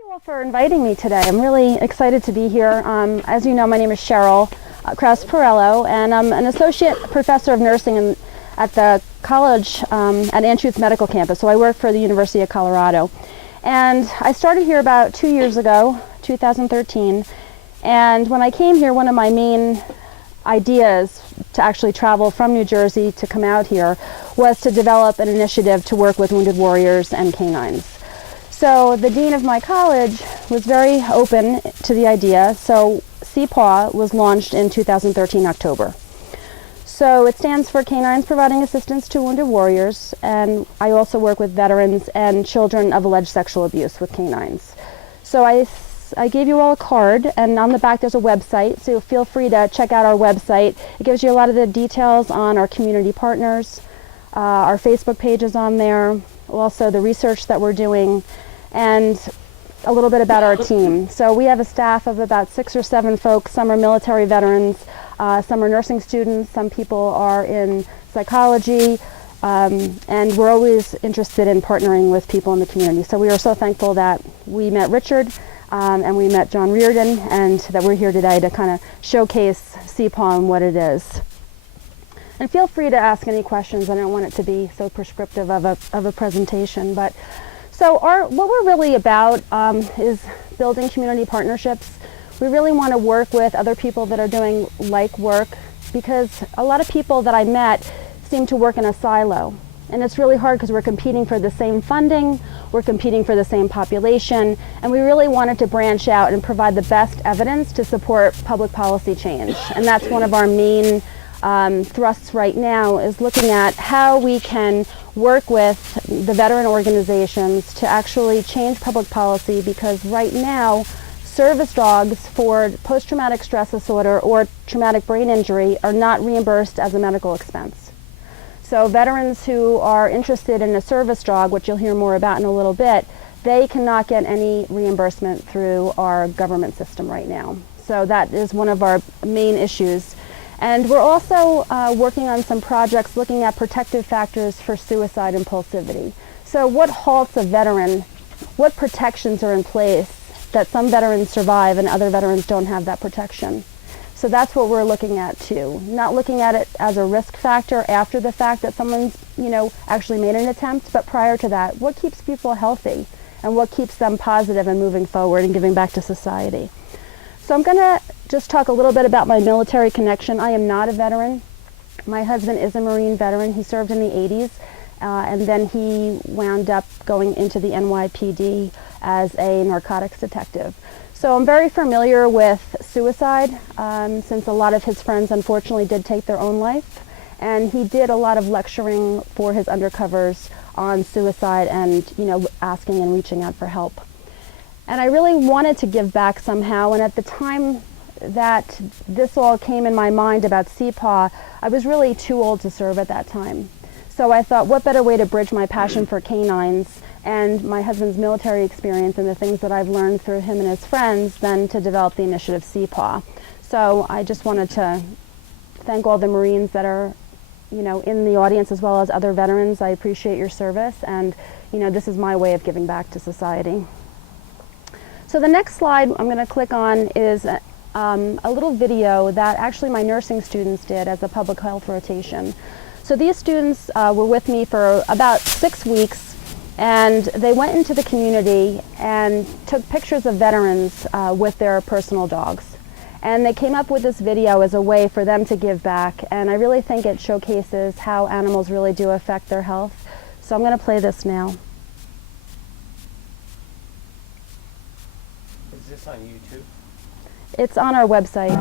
you all for inviting me today. I'm really excited to be here. As you know, my name is Cheryl Krause-Perello, and I'm an associate professor of nursing at the college at Anschutz Medical Campus. So I work for the University of Colorado. And I started here about 2 years ago, 2013. And when I came here, one of my main ideas to actually travel from New Jersey to come out here was to develop an initiative to work with wounded warriors and canines. So the dean of my college was very open to the idea, so C-P.A.A.W.S was launched in 2013 October. So it stands for Canines Providing Assistance to Wounded Warriors, and I also work with veterans and children of alleged sexual abuse with canines. So I gave you all a card, and on the back there's a website, so feel free to check out our website. It gives you a lot of the details on our community partners, our Facebook page is on there, also the research that we're doing, and a little bit about our team. So we have a staff of about 6 or 7 folks. Some are military veterans, some are nursing students, some people are in psychology, and we're always interested in partnering with people in the community. So we are so thankful that we met Richard and we met John Reardon, and that we're here today to kind of showcase C-P.A.A.W.S and what it is. And feel free to ask any questions. I don't want it to be so prescriptive of a presentation, but so what we're really about is building community partnerships. We really want to work with other people that are doing like work, because a lot of people that I met seem to work in a silo. And it's really hard because we're competing for the same funding, we're competing for the same population, and we really wanted to branch out and provide the best evidence to support public policy change. And that's one of our main thrusts right now, is looking at how we can work with the veteran organizations to actually change public policy, because right now service dogs for post-traumatic stress disorder or traumatic brain injury are not reimbursed as a medical expense. So veterans who are interested in a service dog, which you'll hear more about in a little bit, they cannot get any reimbursement through our government system right now. So that is one of our main issues. And we're also working on some projects looking at protective factors for suicide impulsivity. So what halts a veteran? What protections are in place that some veterans survive and other veterans don't have that protection? So that's what we're looking at too. Not looking at it as a risk factor after the fact that someone's, actually made an attempt, but prior to that, what keeps people healthy and what keeps them positive and moving forward and giving back to society? So I'm going to just talk a little bit about my military connection. I am not a veteran. My husband is a Marine veteran. He served in the 80s, and then he wound up going into the NYPD as a narcotics detective. So I'm very familiar with suicide, since a lot of his friends unfortunately did take their own life. And he did a lot of lecturing for his undercovers on suicide and, asking and reaching out for help. And I really wanted to give back somehow, and at the time that this all came in my mind about C-P.A.A.W.S, I was really too old to serve at that time. So I thought, what better way to bridge my passion for canines and my husband's military experience and the things that I've learned through him and his friends than to develop the initiative C-P.A.A.W.S. So I just wanted to thank all the Marines that are, in the audience, as well as other veterans. I appreciate your service, and, this is my way of giving back to society. So the next slide I'm going to click on is a little video that actually my nursing students did as a public health rotation. So these students were with me for about 6 weeks, and they went into the community and took pictures of veterans with their personal dogs. And they came up with this video as a way for them to give back, and I really think it showcases how animals really do affect their health. So I'm going to play this now. Is this on YouTube? It's on our website.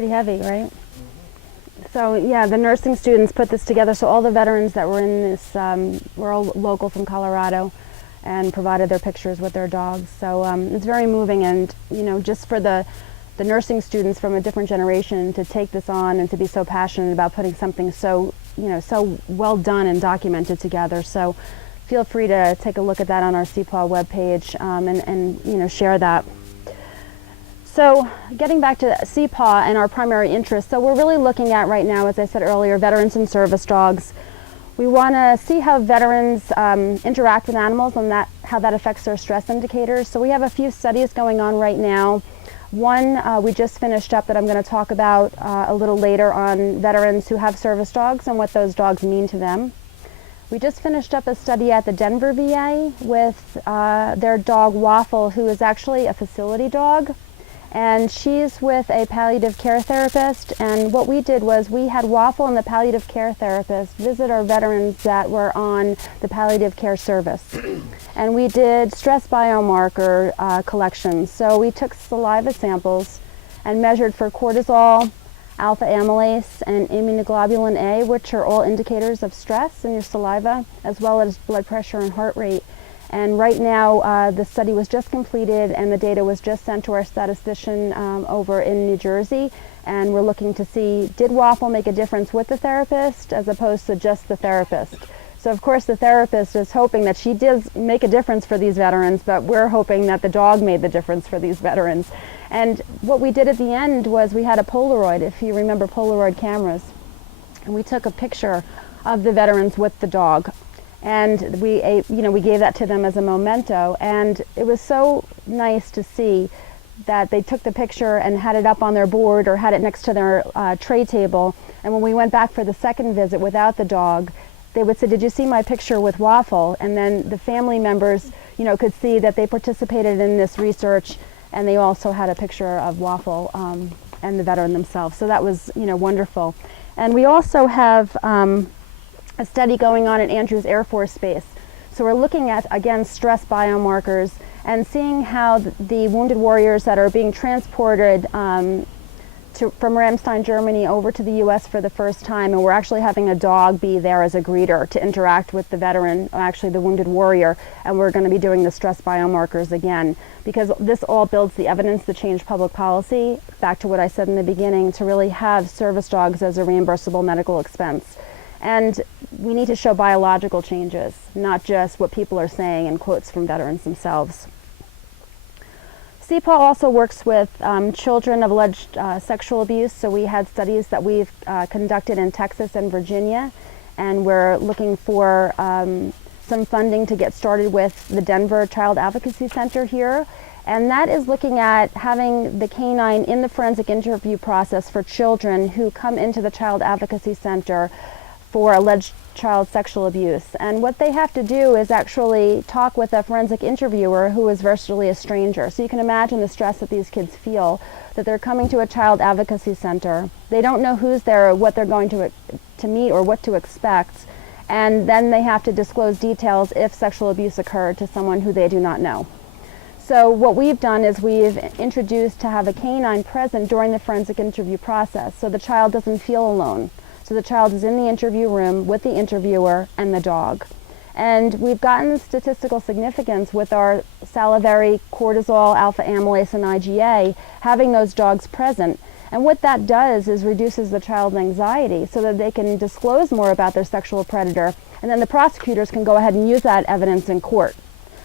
pretty heavy, right? So yeah, the nursing students put this together. So all the veterans that were in this were all local from Colorado, and provided their pictures with their dogs. So it's very moving, and you know, just for the nursing students from a different generation to take this on and to be so passionate about putting something so, you know, so well done and documented together. So feel free to take a look at that on our C-P.A.A.W.S webpage and you know, share that. So getting back to C-P.A.A.W.S and our primary interest, so we're really looking at right now, as I said earlier, veterans and service dogs. We want to see how veterans interact with animals and how that affects their stress indicators. So we have a few studies going on right now. One we just finished up that I'm going to talk about a little later on veterans who have service dogs and what those dogs mean to them. We just finished up a study at the Denver VA with their dog Waffle, who is actually a facility dog. And she's with a palliative care therapist, and what we did was we had Waffle and the palliative care therapist visit our veterans that were on the palliative care service. And we did stress biomarker collections. So we took saliva samples and measured for cortisol, alpha amylase, and immunoglobulin A, which are all indicators of stress in your saliva, as well as blood pressure and heart rate. And right now, the study was just completed and the data was just sent to our statistician over in New Jersey. And we're looking to see, did Waffle make a difference with the therapist as opposed to just the therapist? So of course the therapist is hoping that she does make a difference for these veterans, but we're hoping that the dog made the difference for these veterans. And what we did at the end was we had a Polaroid, if you remember Polaroid cameras. And we took a picture of the veterans with the dog. And we gave that to them as a memento, and it was so nice to see that they took the picture and had it up on their board or had it next to their tray table. And when we went back for the second visit without the dog, they would say, "Did you see my picture with Waffle?" And then the family members, you know, could see that they participated in this research, and they also had a picture of Waffle and the veteran themselves. So that was, you know, wonderful. And we also have a study going on at Andrews Air Force Base. So we're looking at, again, stress biomarkers and seeing how the wounded warriors that are being transported from Ramstein, Germany over to the US for the first time, and we're actually having a dog be there as a greeter to interact with the veteran, actually the wounded warrior, and we're going to be doing the stress biomarkers again, because this all builds the evidence to change public policy, back to what I said in the beginning, to really have service dogs as a reimbursable medical expense. And we need to show biological changes, not just what people are saying in quotes from veterans themselves. C-P.A.A.W.S also works with children of alleged sexual abuse. So we had studies that we've conducted in Texas and Virginia, and we're looking for some funding to get started with the Denver Child Advocacy Center here. And that is looking at having the canine in the forensic interview process for children who come into the Child Advocacy Center for alleged child sexual abuse. And what they have to do is actually talk with a forensic interviewer who is virtually a stranger. So you can imagine the stress that these kids feel, that they're coming to a child advocacy center. They don't know who's there or what they're going to meet or what to expect. And then they have to disclose details if sexual abuse occurred to someone who they do not know. So what we've done is we've introduced to have a canine present during the forensic interview process, so the child doesn't feel alone. So the child is in the interview room with the interviewer and the dog. And we've gotten statistical significance with our salivary, cortisol, alpha amylase, and IgA, having those dogs present. And what that does is reduces the child's anxiety so that they can disclose more about their sexual predator, and then the prosecutors can go ahead and use that evidence in court.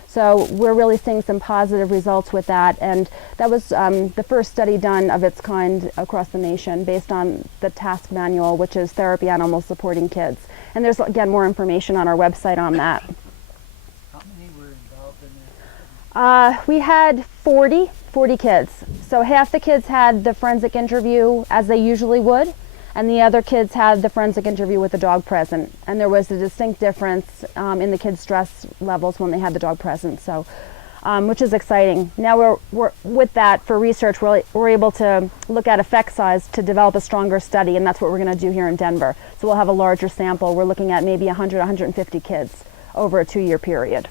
So we're really seeing some positive results with that, and that was the first study done of its kind across the nation based on the task manual, which is Therapy Animals Supporting Kids. And there's, again, more information on our website on that. How many were involved in that? We had 40 kids. So half the kids had the forensic interview as they usually would, and the other kids had the forensic interview with the dog present. And there was a distinct difference in the kids' stress levels when they had the dog present, so which is exciting. Now we're with that for research, we're able to look at effect size to develop a stronger study, and that's what we're going to do here in Denver. So we'll have a larger sample. We're looking at maybe 100, 150 kids over a 2-year period.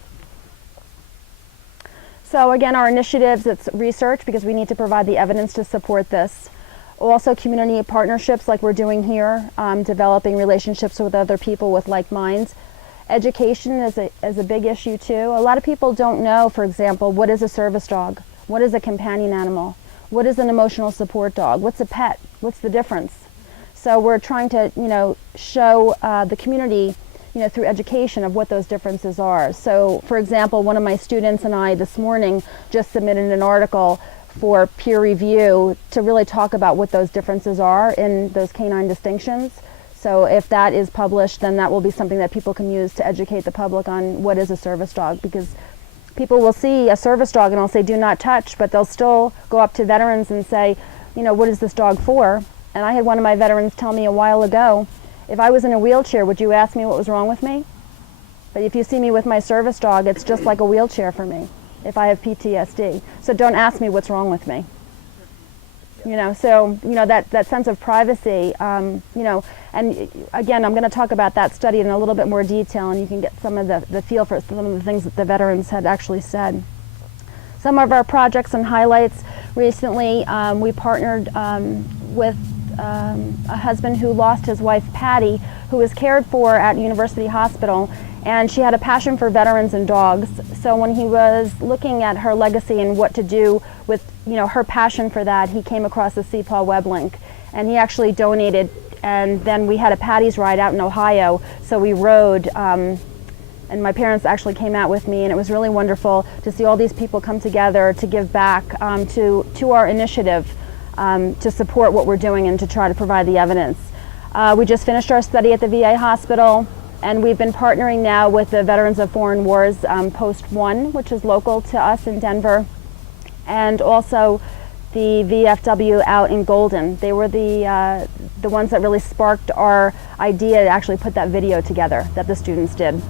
So again, our initiatives, it's research because we need to provide the evidence to support this. Also community partnerships like we're doing here, developing relationships with other people with like minds. Education is a big issue too. A lot of people don't know, for example, what is a service dog? What is a companion animal? What is an emotional support dog? What's a pet? What's the difference? So we're trying to, show the community, through education of what those differences are. So, for example, one of my students and I this morning just submitted an article for peer review to really talk about what those differences are in those canine distinctions. So if that is published, then that will be something that people can use to educate the public on what is a service dog, because people will see a service dog and I'll say do not touch, but they'll still go up to veterans and say, what is this dog for? And I had one of my veterans tell me a while ago, if I was in a wheelchair, would you ask me what was wrong with me? But if you see me with my service dog, it's just like a wheelchair for me if I have PTSD. So don't ask me what's wrong with me. That sense of privacy, and again, I'm going to talk about that study in a little bit more detail, and you can get some of the feel for some of the things that the veterans had actually said. Some of our projects and highlights recently, we partnered with a husband who lost his wife Patty, who was cared for at University Hospital, and she had a passion for veterans and dogs. So when he was looking at her legacy and what to do with her passion for that, he came across the C-P.A.A.W.S link, and he actually donated. And then we had a Patty's ride out in Ohio, so we rode, and my parents actually came out with me, and it was really wonderful to see all these people come together to give back to our initiative, to support what we're doing and to try to provide the evidence. We just finished our study at the VA hospital, and we've been partnering now with the Veterans of Foreign Wars Post 1, which is local to us in Denver, and also the VFW out in Golden. They were the ones that really sparked our idea to actually put that video together that the students did.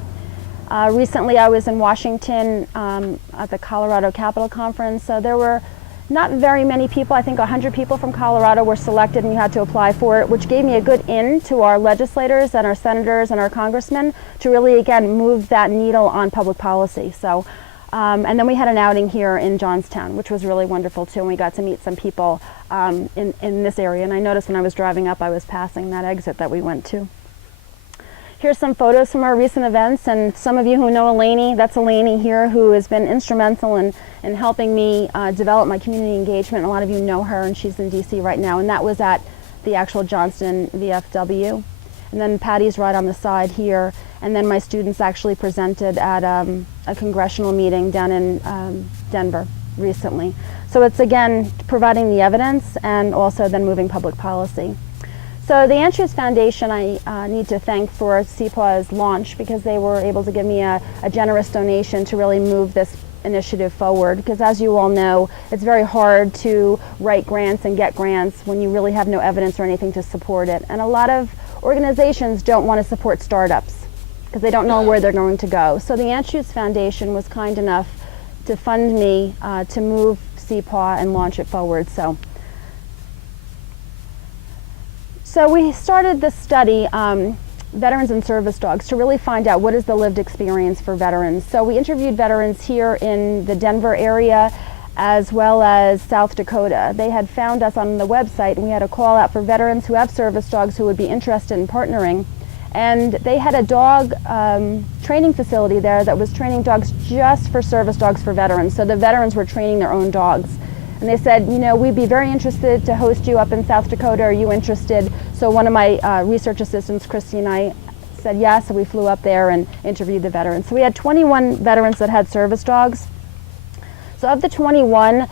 Recently I was in Washington at the Colorado Capitol Conference, so there were not very many people. I think 100 people from Colorado were selected and you had to apply for it, which gave me a good in to our legislators and our senators and our congressmen to really, again, move that needle on public policy. So, and then we had an outing here in Johnstown, which was really wonderful too, and we got to meet some people in this area. And I noticed when I was driving up, I was passing that exit that we went to. Here's some photos from our recent events, and some of you who know Eleni, that's Eleni here, who has been instrumental in helping me develop my community engagement. A lot of you know her, and she's in DC right now, and that was at the actual Johnston VFW. And then Patty's right on the side here, and then my students actually presented at a congressional meeting down in Denver recently. So it's, again, providing the evidence and also then moving public policy. So the Anschutz Foundation I need to thank for C-P.A.A.W.S launch, because they were able to give me a generous donation to really move this initiative forward, because as you all know, it's very hard to write grants and get grants when you really have no evidence or anything to support it. And a lot of organizations don't want to support startups because they don't know where they're going to go. So the Anschutz Foundation was kind enough to fund me to move C-P.A.A.W.S and launch it forward. So we started this study, Veterans and Service Dogs, to really find out what is the lived experience for veterans. So we interviewed veterans here in the Denver area as well as South Dakota. They had found us on the website, and we had a call out for veterans who have service dogs who would be interested in partnering. And they had a dog training facility there that was training dogs just for service dogs for veterans. So the veterans were training their own dogs. And they said, we'd be very interested to host you up in South Dakota. Are you interested? So one of my research assistants, Christy, and I said yes, so we flew up there and interviewed the veterans. So we had 21 veterans that had service dogs. So of the 21,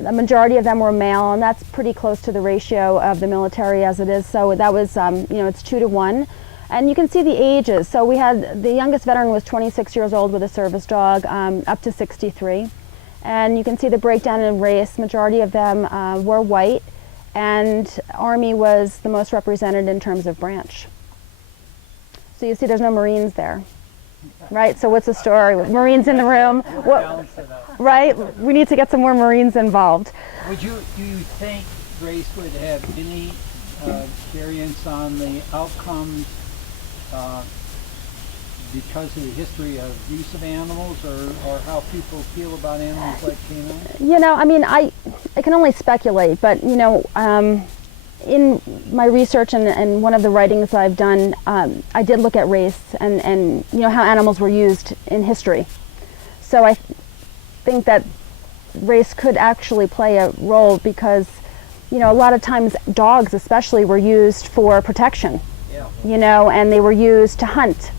the majority of them were male, and that's pretty close to the ratio of the military as it is. So that was, it's 2 to 1. And you can see the ages. So we had, the youngest veteran was 26 years old with a service dog, up to 63. And you can see the breakdown in race. Majority of them were white, and Army was the most represented in terms of branch. So you see there's no Marines there, right? So what's the story? Marines in the room? What, right? We need to get some more Marines involved. Do you think race would have any variance on the outcomes because of the history of use of animals, or how people feel about animals like canines? I can only speculate, but in my research and one of the writings I've done, I did look at race and you know how animals were used in history. So I think that race could actually play a role because, you know, a lot of times dogs especially were used for protection, you know, and they were used to hunt,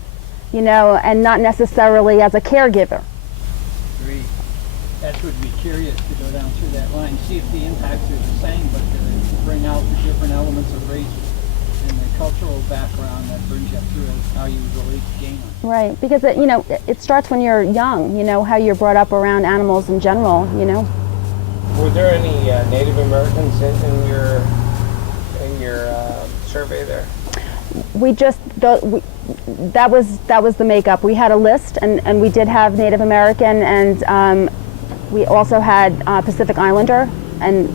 you know, and not necessarily as a caregiver. Agreed. That would be curious to go down through that line, see if the impacts are the same, but to bring out the different elements of race and the cultural background that brings you through how you relate to canine. Right, because it, you know, it starts when you're young, you know, how you're brought up around animals in general, you know. Were there any Native Americans in your survey there? We just, that was the makeup. We had a list, and we did have Native American, and we also had Pacific Islander, and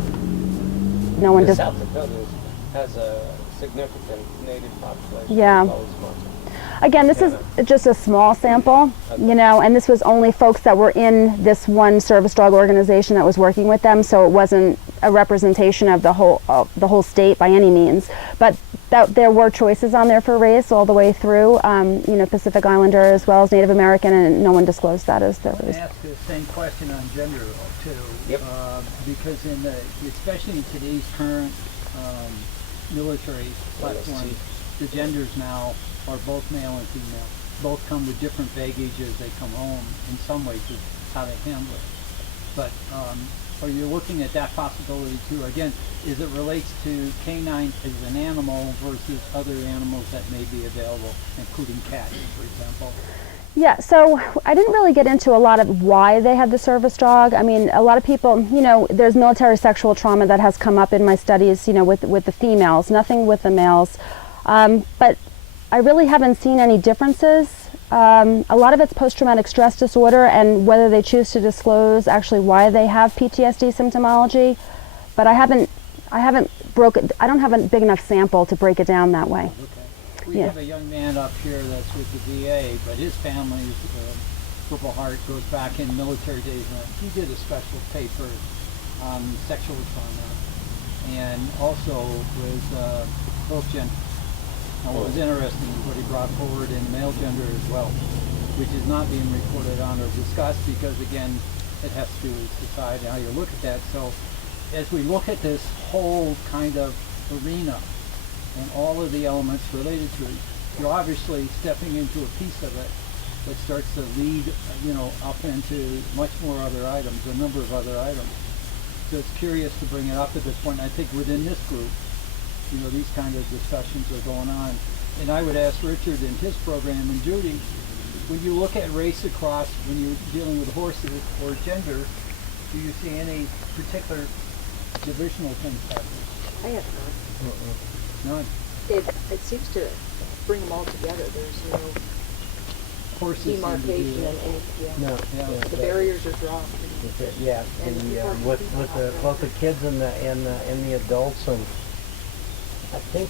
no one just. South Dakota has a significant Native population. Yeah. Again, this is just a small sample, you know, and this was only folks that were in this one service dog organization that was working with them, so it wasn't a representation of the whole state by any means. But there were choices on there for race all the way through, you know, Pacific Islander as well as Native American, and no one disclosed that as their race. I ask the same question on gender too, Yep. because especially in today's current military platforms, the genders now are both male and female. Both come with different baggage as they come home. In some ways, it's how they handle it. But are you looking at that possibility too? Again, as it relates to canine as an animal versus other animals that may be available, including cats, for example? Yeah, so I didn't really get into a lot of why they had the service dog. I mean, a lot of people, you know, there's military sexual trauma that has come up in my studies, you know, with the females, nothing with the males. But I really haven't seen any differences. A lot of it's post-traumatic stress disorder and whether they choose to disclose actually why they have PTSD symptomology. But I don't have a big enough sample to break it down that way. Okay. We have a young man up here that's with the VA, but his family's Purple Heart goes back in military days, and he did a special paper on sexual trauma and also with both genders. Now, what was interesting is what he brought forward in male gender as well, which is not being reported on or discussed because, again, it has to do with society, how you look at that. So as we look at this whole kind of arena and all of the elements related to it, you're obviously stepping into a piece of it that starts to lead, you know, up into much more other items, a number of other items. So it's curious to bring it up at this point. I think within this group, you know, these kind of discussions are going on. And I would ask Richard in his program, and Judy, when you look at race across, when you're dealing with horses or gender, do you see any particular divisional things happening? I have none. None. It seems to bring them all together. There's no Horses demarcation and any, No. Yeah. the barriers are dropped. Yeah, And with both the kids and the adults, and I think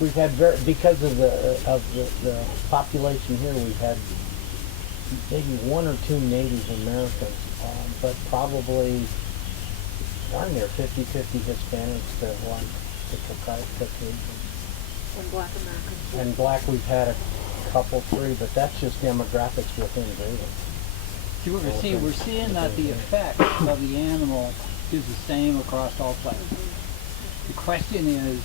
we've had because of the population here, we've had maybe one or two Native Americans, but probably darn near 50-50 Hispanics to one to Caucasian. And Black Americans. And Black we've had a couple, three, but that's just demographics within Greeley. See what we're seeing that the effect of the animal is the same across all platforms. The question is,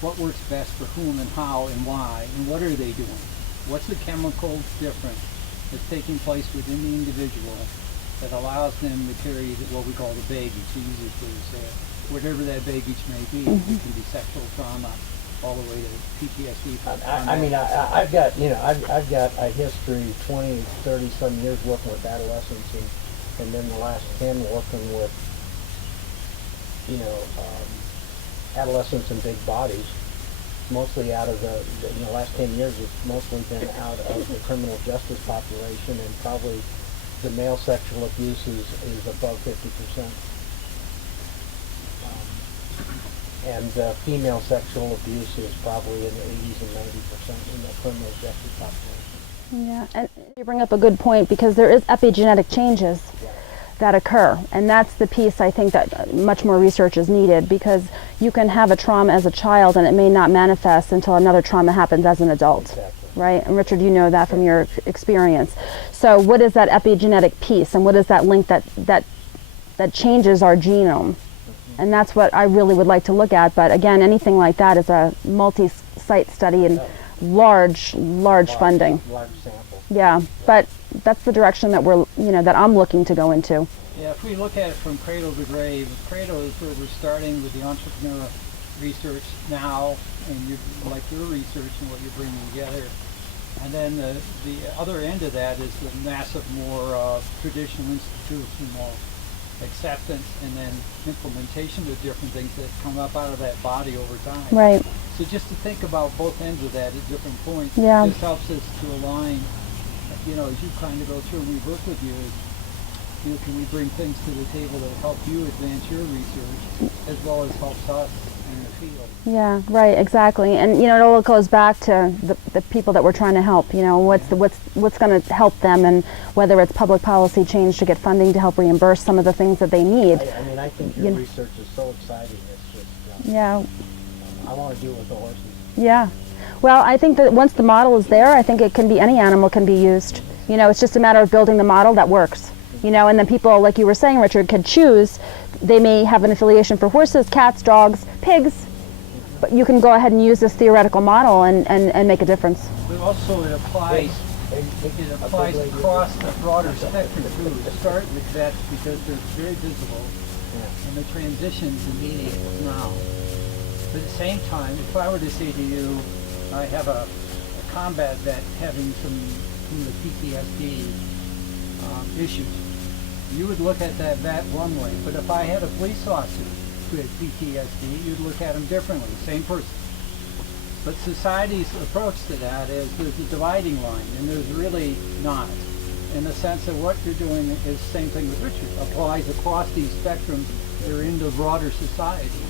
what works best for whom and how and why, and what are they doing? What's the chemical difference that's taking place within the individual that allows them to carry what we call the baggage, the easiest way to say it, whatever that baggage may be. It can be sexual trauma, all the way to PTSD. I've got a history, 20, 30 some years working with adolescents, and then the last 10 working with, adolescents in big bodies. Mostly out of the last 10 years, it's mostly been out of the criminal justice population, and probably the male sexual abuse is above 50%. And female sexual abuse is probably in the 80s and 90% in the criminal justice population. Yeah, and you bring up a good point because there is epigenetic changes. Yeah. that occur. And that's the piece I think that much more research is needed, because you can have a trauma as a child and it may not manifest until another trauma happens as an adult. Exactly. Right? And Richard, you know that from your experience. So what is that epigenetic piece, and what is that link that changes our genome? And that's what I really would like to look at. But again, anything like that is a multi-site study and large funding. Large sample. Yeah, but that's the direction that that I'm looking to go into. Yeah, if we look at it from cradle to grave, cradle is where we're starting with the entrepreneur research now, and your research and what you're bringing together. And then the other end of that is the massive, more traditional institutional acceptance and then implementation of different things that come up out of that body over time. Right. So just to think about both ends of that at different points, Yeah. just helps us to align, as you kind of go through and we work with you, can we bring things to the table that help you advance your research as well as helps us in the field. Yeah, right, exactly. And it all goes back to the people that we're trying to help. What's going to help them, and whether it's public policy change to get funding to help reimburse some of the things that they need. I think your research is so exciting. It's just Yeah. I want to do it with the horses. Yeah. Well, I think that once the model is there, I think it can be, any animal can be used. It's just a matter of building the model that works. And then people, like you were saying, Richard, could choose. They may have an affiliation for horses, cats, dogs, pigs, but you can go ahead and use this theoretical model and make a difference. But also it applies across the broader spectrum too. Start with vets because they're very visible and the transition's immediate now. But at the same time, if I were to say to you, I have a combat vet having some of the PTSD issues, you would look at that vet one way. But if I had a police officer who had PTSD, you'd look at him differently, same person. But society's approach to that is there's a dividing line, and there's really not. In the sense that what you're doing is the same thing with Richard, applies across these spectrums that are in the broader society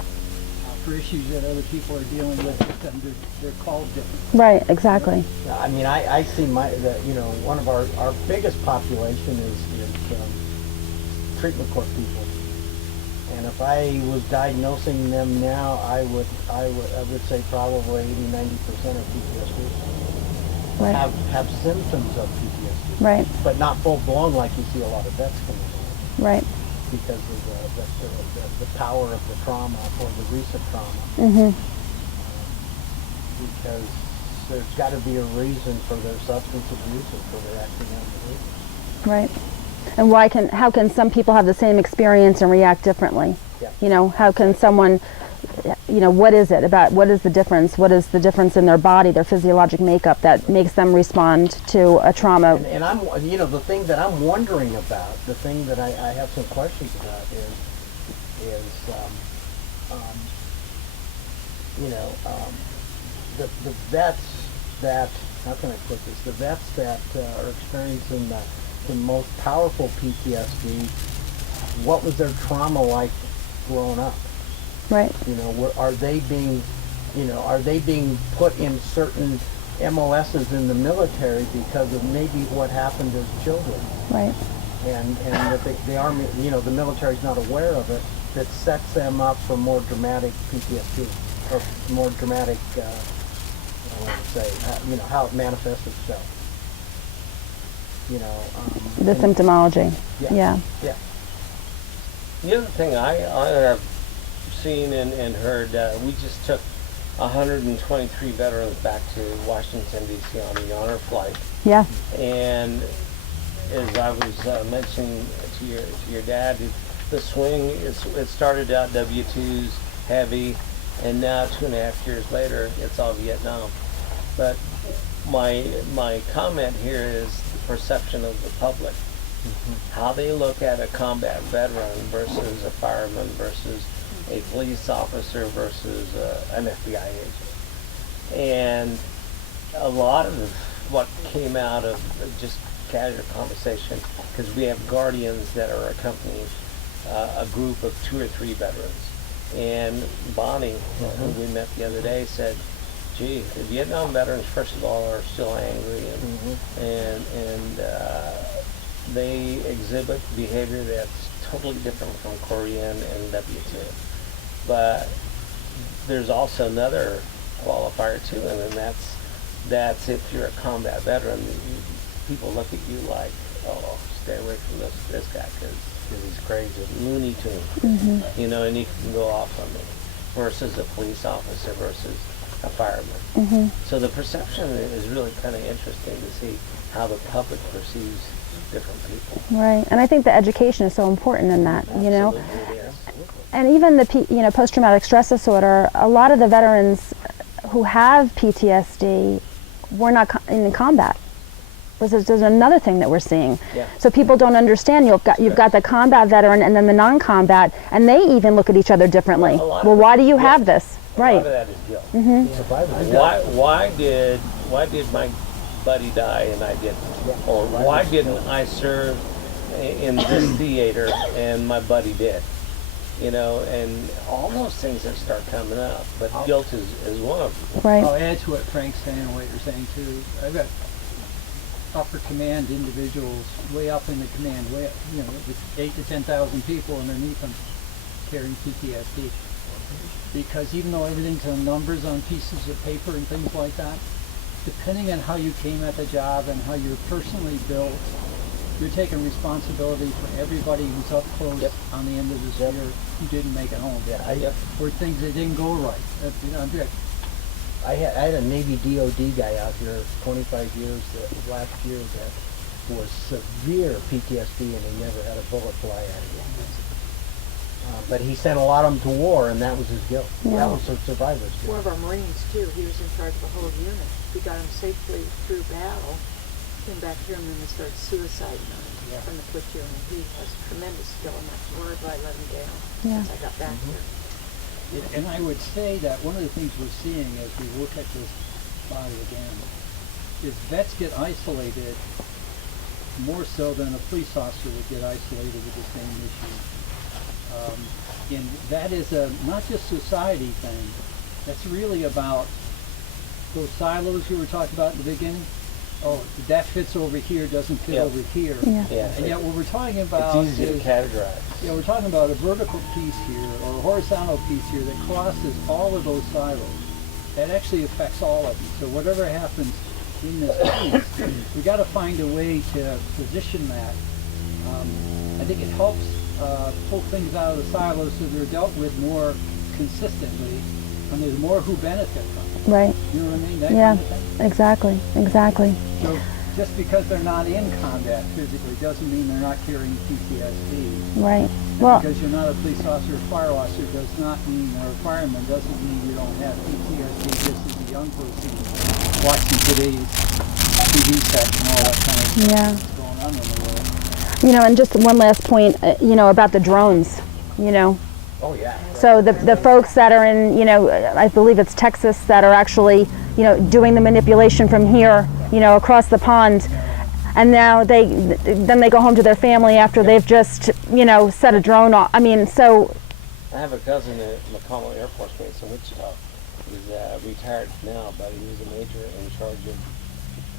for issues that other people are dealing with them. They're called differently. Right, exactly. I see one of our biggest population is treatment court people. And if I was diagnosing them now, I would say probably 80-90% of PTSD Right. have symptoms of PTSD, Right, but not full blown like you see a lot of vets coming in right. because of the power of the trauma or the recent trauma. Mm-hmm. Because there's got to be a reason for their substance abuse or for their acting out behavior. Right. And how can some people have the same experience and react differently? Yeah. How can someone, what is it about, what is the difference? What is the difference in their body, their physiologic makeup that makes them respond to a trauma? And I'm, the thing that I'm wondering about, the thing that I have some questions about is the vets that, how can I put this, the vets that are experiencing the most powerful PTSD, what was their trauma like growing up? Right. Are they being put in certain MOSs in the military because of maybe what happened as children? Right. And that the Army, the military's not aware of it, that sets them up for more dramatic PTSD, or more dramatic, how it manifests itself. The symptomology. Yeah. Yeah. The other thing I have seen and heard, we just took 123 veterans back to Washington, D.C. on the honor flight. Yeah. And as I was mentioning to your dad, the swing, it started out W-2s, heavy, and now 2.5 years later, it's all Vietnam. But my comment here is the perception of the public. Mm-hmm. How they look at a combat veteran versus a fireman versus a police officer versus an FBI agent. And a lot of what came out of just casual conversation, because we have guardians that are accompanying a group of 2 or 3 veterans. And Bonnie, who we met the other day, said, gee, the Vietnam veterans, first of all, are still angry, and they exhibit behavior that's totally different from Korean and W2. But there's also another qualifier too, and then that's if you're a combat veteran, people look at you like, oh, stay away from this guy because he's crazy, Looney Tune, you know, and he can go off on me, versus a police officer versus a fireman. So the perception is really kind of interesting to see how the public perceives different people. Right, and I think the education is so important in that, you know. Absolutely, yes. And even the post-traumatic stress disorder, a lot of the veterans who have PTSD were not in combat. There's another thing that we're seeing. Yeah. So people don't understand. You've got the combat veteran and then the non-combat, and they even look at each other differently. Well, why do you have this? A lot of that is guilt. Why did my buddy die and I didn't? Or why didn't I serve in this theater and my buddy did? You know, and all those things that start coming up, but guilt is one of them. Right. I'll add to what Frank's saying and what you're saying too. I've got upper command individuals way up in the command, way up, you know, with 8 to 10,000 people underneath them carrying PTSD. Because even though everything's on numbers on pieces of paper and things like that, depending on how you came at the job and how you're personally built, you're taking responsibility for everybody who's up close on the end of the spear who didn't make it home. Or things that didn't go right. You know, I had a Navy DOD guy out here 25 years last year that was severe PTSD and he never had a bullet fly at him. But he sent a lot of them to war, and that was his guilt. Yeah. That was the survivor's guilt. One of our Marines, too, he was in charge of a whole unit. We got him safely through battle, came back here, and then they started suiciding on him from the platoon. And he has tremendous skill, and that's where I let him down since I got back here. and I would say that one of the things we're seeing as we look at this body again is vets get isolated more so than a police officer would get isolated with the same issue. And that is not just society thing. That's really about those silos you were talking about in the beginning. Oh, that fits over here, doesn't fit over here. And yet what we're talking about it's easy to categorize. Yeah, we're talking about a vertical piece here or a horizontal piece here that crosses all of those silos. That actually affects all of them. So whatever happens in this piece, we got to find a way to position that. I think it helps pull things out of the silos so they're dealt with more consistently, and there's more who benefit from it. Right. You know what I mean? That Yeah. kind of thing. Exactly. So just because they're not in combat physically doesn't mean they're not carrying PTSD. Right. And Well, because you're not a police officer or fire officer does not mean, or a fireman doesn't mean you don't have PTSD just as a young person watching today's TV set and all that kind of stuff that's going on in the world. you know, and just one last point, you know, about the drones, you know. Oh, yeah. So the folks that are in, you know, I believe it's Texas, that are actually, you know, doing the manipulation from here, you know, across the pond, and now then they go home to their family after they've just, you know, set a drone off. I mean, so. I have a cousin at McConnell Air Force Base in Wichita. He's retired now, but he was a major in charge of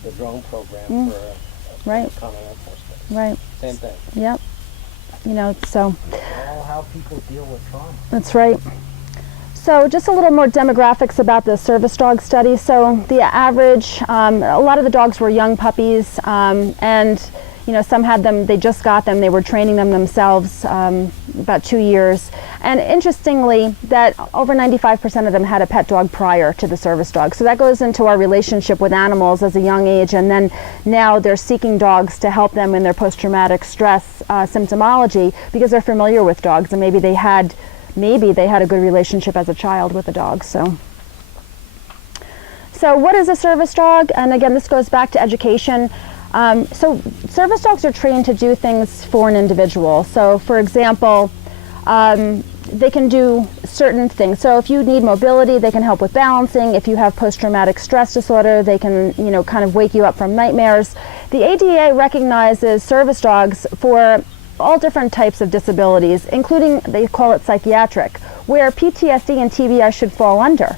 the drone program for McConnell Air Force Base. Right. Same thing. Yep. You know, so. All how people deal with trauma. That's right. So just a little more demographics about the service dog study. So the average, a lot of the dogs were young puppies, and you know, some had them, they just got them, they were training them themselves about 2 years. And interestingly, that over 95% of them had a pet dog prior to the service dog. So that goes into our relationship with animals as a young age, and then now they're seeking dogs to help them in their post-traumatic stress symptomology because they're familiar with dogs, and maybe they had a good relationship as a child with a dog. So what is a service dog? And again, this goes back to education. So service dogs are trained to do things for an individual. So for example, they can do certain things. So if you need mobility, they can help with balancing. If you have post-traumatic stress disorder, they can, you know, kind of wake you up from nightmares. The ADA recognizes service dogs for all different types of disabilities, including, they call it psychiatric, where PTSD and TBI should fall under,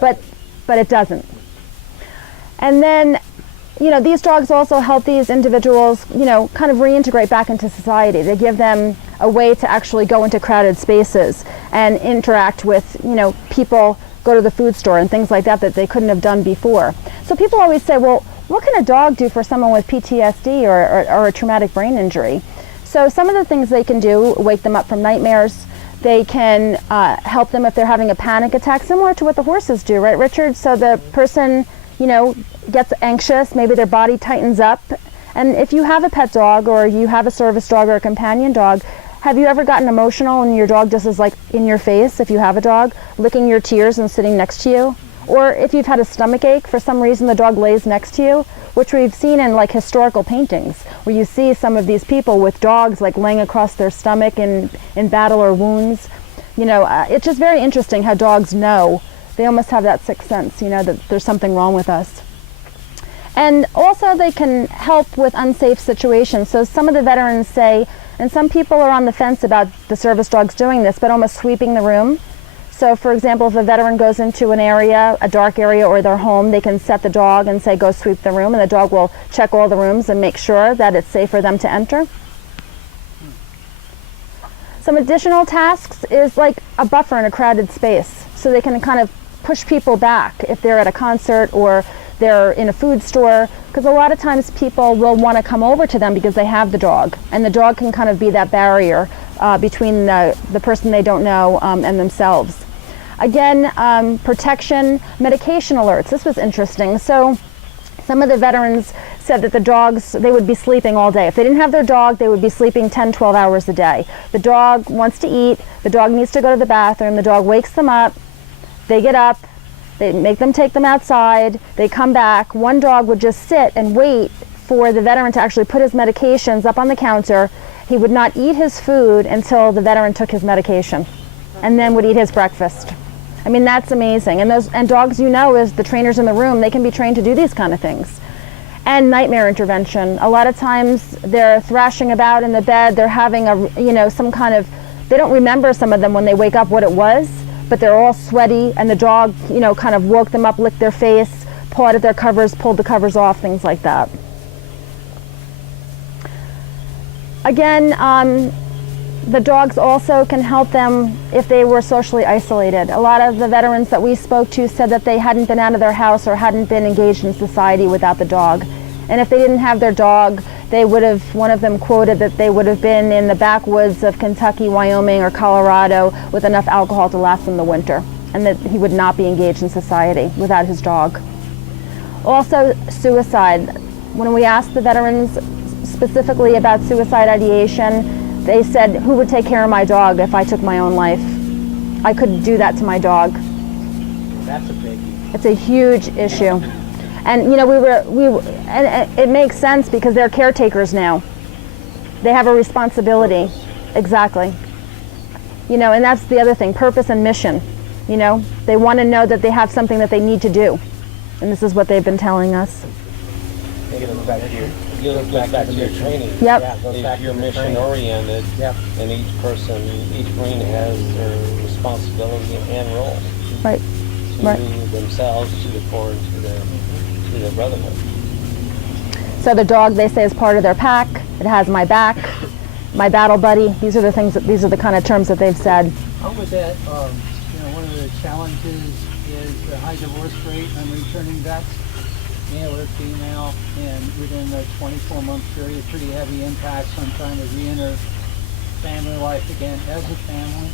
but it doesn't. And then you know, these dogs also help these individuals, you know, kind of reintegrate back into society. They give them a way to actually go into crowded spaces and interact with, you know, people, go to the food store and things like that that they couldn't have done before. So people always say, well, what can a dog do for someone with PTSD or a traumatic brain injury? So some of the things they can do, wake them up from nightmares. They can help them if they're having a panic attack, similar to what the horses do, right, Richard? So the person, you know, gets anxious, maybe their body tightens up. And if you have a pet dog or you have a service dog or a companion dog, have you ever gotten emotional and your dog just is like in your face, if you have a dog, licking your tears and sitting next to you? Or if you've had a stomach ache, for some reason the dog lays next to you, which we've seen in like historical paintings, where you see some of these people with dogs like laying across their stomach in battle or wounds. You know, it's just very interesting how dogs know. They almost have that sixth sense, you know, that there's something wrong with us. And also they can help with unsafe situations. So some of the veterans say, and some people are on the fence about the service dogs doing this, but almost sweeping the room. So for example, if a veteran goes into an area, a dark area or their home, they can set the dog and say, go sweep the room, and the dog will check all the rooms and make sure that it's safe for them to enter. Some additional tasks is like a buffer in a crowded space. So they can kind of push people back if they're at a concert or they're in a food store, because a lot of times people will want to come over to them because they have the dog, and the dog can kind of be that barrier between the person they don't know and themselves. Again, protection, medication alerts. This was interesting. So some of the veterans said that the dogs, they would be sleeping all day. If they didn't have their dog, they would be sleeping 10, 12 hours a day. The dog wants to eat, the dog needs to go to the bathroom, the dog wakes them up, they get up, they make them take them outside, they come back. One dog would just sit and wait for the veteran to actually put his medications up on the counter. He would not eat his food until the veteran took his medication, and then would eat his breakfast. I mean, that's amazing. And dogs, you know, as the trainers in the room, they can be trained to do these kind of things. And nightmare intervention. A lot of times they're thrashing about in the bed, they're having some kind of, they don't remember, some of them, when they wake up what it was, but they're all sweaty, and the dog, you know, kind of woke them up, licked their face, pawed at their covers, pulled the covers off, things like that. Again, the dogs also can help them if they were socially isolated. A lot of the veterans that we spoke to said that they hadn't been out of their house or hadn't been engaged in society without the dog. And if they didn't have their dog, they would have, one of them quoted that they would have been in the backwoods of Kentucky, Wyoming, or Colorado with enough alcohol to last them the winter, and that he would not be engaged in society without his dog. Also, suicide. When we asked the veterans specifically about suicide ideation, they said, who would take care of my dog if I took my own life? I couldn't do that to my dog. That's a biggie. It's a huge issue. And you know, and it makes sense because they're caretakers now. They have a responsibility. Exactly. You know, and that's the other thing, purpose and mission. You know, they want to know that they have something that they need to do. And this is what they've been telling us. It goes back to your training. Yep. Yeah, it goes back If you're to the mission training. oriented, Yep. and each person, each Marine has their responsibility and role Right. to Right. themselves, to the Corps, and to the brotherhood. So the dog, they say, is part of their pack. It has my back, my battle buddy. These are the things these are the kind of terms that they've said. How with that, one of the challenges is the high divorce rate on returning vets, male or female, and within the 24-month period, pretty heavy impacts on trying to re-enter family life again as a family.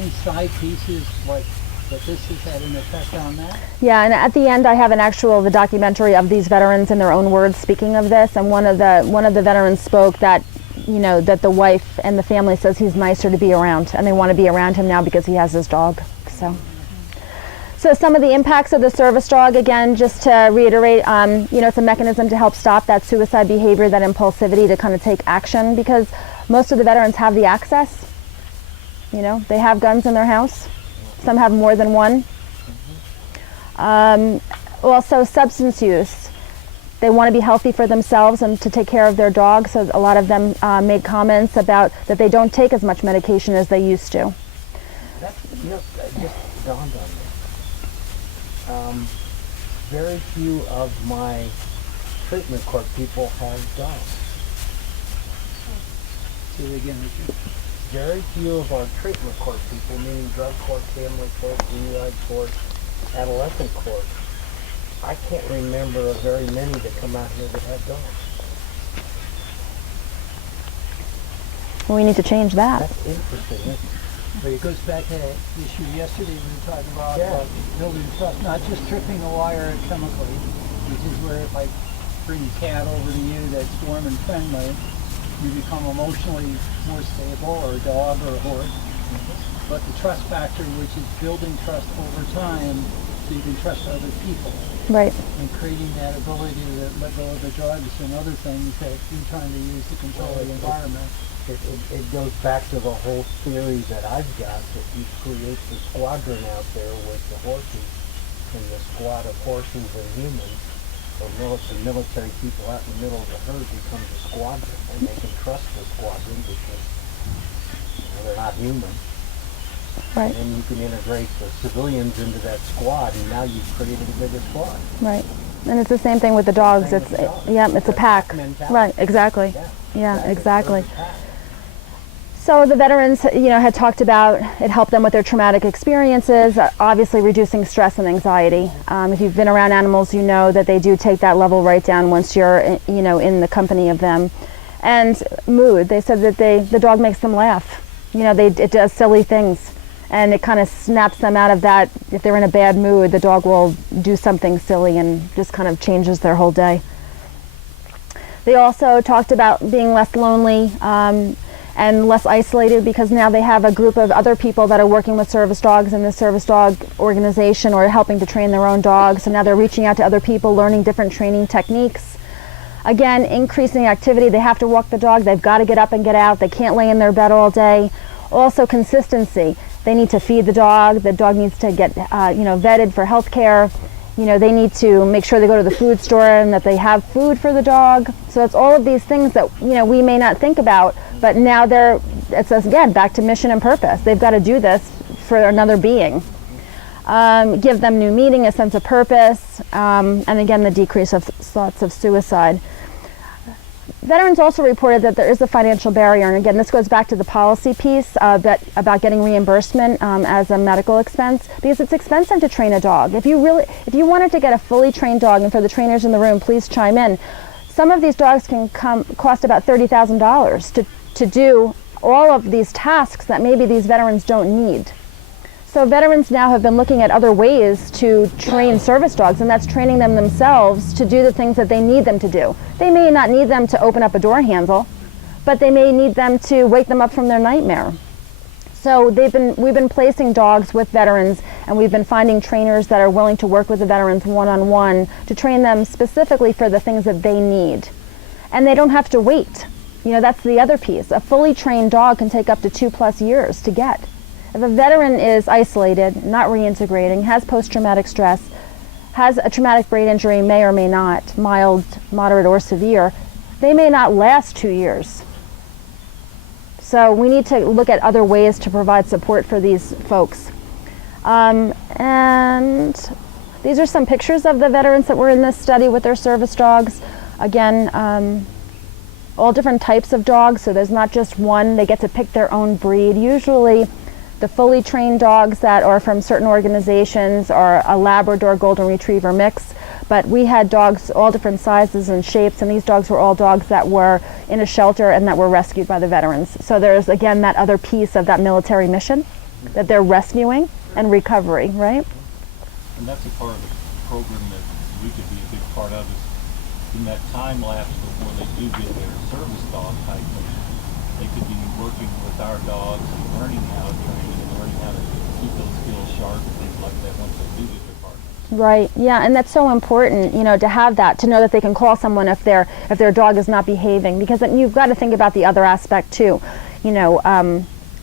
Any side pieces like that this has had an effect on that? Yeah, and at the end I have the documentary of these veterans in their own words speaking of this, and one of the veterans spoke that, you know, that the wife and the family says he's nicer to be around, and they want to be around him now because he has his dog. So some of the impacts of the service dog, again, just to reiterate, you know, it's a mechanism to help stop that suicide behavior, that impulsivity to kind of take action, because most of the veterans have the access. You know, they have guns in their house. Some have more than one. Also, substance use. They want to be healthy for themselves and to take care of their dog, so a lot of them made comments about that they don't take as much medication as they used to. That, you know, that just dawned on me. very few of my treatment court people have dogs. Say it again, Richard. Very few of our treatment court people, meaning drug court, family court, DUI court, adolescent court, I can't remember very many that come out here that have dogs. We need to change that. That's interesting, isn't it? But it goes back to that issue yesterday we were talking about, Yeah. building trust, not just tripping the wire chemically, which is where if I bring a cat over to you that's warm and friendly, you become emotionally more stable, or a dog or a horse. But the trust factor, which is building trust over time so you can trust other people, Right. and creating that ability to let go of the drugs and other things that you're trying to use to control the environment. It goes back to the whole theory that I've got, that you create the squadron out there with the horses, and the squad of horses and humans, or military people out in the middle of the herd becomes a squadron, and they can trust the squadron because they're not human. Right. And then you can integrate the civilians into that squad, and now you've created a bigger squad. Right. And it's the same thing with the dogs. Same It's with the dogs. yeah, it's a pack. Mentality. Right. Exactly. Yeah, Yeah. Exactly. It's a pack. So the veterans, had talked about it helped them with their traumatic experiences, obviously reducing stress and anxiety. If you've been around animals, you know that they do take that level right down once you're, in the company of them. And mood, they said that the dog makes them laugh. It does silly things, and it kind of snaps them out of that. If they're in a bad mood, the dog will do something silly and just kind of changes their whole day. They also talked about being less lonely, and less isolated, because now they have a group of other people that are working with service dogs in the service dog organization, or helping to train their own dogs. So now they're reaching out to other people, learning different training techniques. Again, increasing activity. They have to walk the dog. They've got to get up and get out. They can't lay in their bed all day. Also consistency. They need to feed the dog. The dog needs to get vetted for health care. They need to make sure they go to the food store and that they have food for the dog. So it's all of these things that we may not think about, but now it's again back to mission and purpose. They've got to do this for another being. Give them new meaning, a sense of purpose, and again the decrease of thoughts of suicide. Veterans also reported that there is a financial barrier, and again this goes back to the policy piece about getting reimbursement as a medical expense, because it's expensive to train a dog. If you wanted to get a fully trained dog, and for the trainers in the room, please chime in. Some of these dogs can cost about $30,000 to do all of these tasks that maybe these veterans don't need. So veterans now have been looking at other ways to train service dogs, and that's training them themselves to do the things that they need them to do. They may not need them to open up a door handle, but they may need them to wake them up from their nightmare. So we've been placing dogs with veterans, and we've been finding trainers that are willing to work with the veterans one-on-one to train them specifically for the things that they need. And they don't have to wait. That's the other piece. A fully trained dog can take up to 2+ years to get. If a veteran is isolated, not reintegrating, has post-traumatic stress, has a traumatic brain injury, may or may not, mild, moderate, or severe, they may not last 2 years. So we need to look at other ways to provide support for these folks. And these are some pictures of the veterans that were in this study with their service dogs. Again, all different types of dogs, so there's not just one. They get to pick their own breed. Usually the fully trained dogs that are from certain organizations are a Labrador Golden Retriever mix, but we had dogs all different sizes and shapes, and these dogs were all dogs that were in a shelter and that were rescued by the veterans. So there's again that other piece of that military mission, that they're rescuing and recovery, right? And that's a part of the program that we could be a big part of, is in that time lapse before they do get their service dog type, they could be working with our dogs and learning how to train and learning how to keep those skills sharp and things like that once they do get their partners. Right. Yeah, and that's so important, to have that, to know that they can call someone if their dog is not behaving, because then you've got to think about the other aspect too,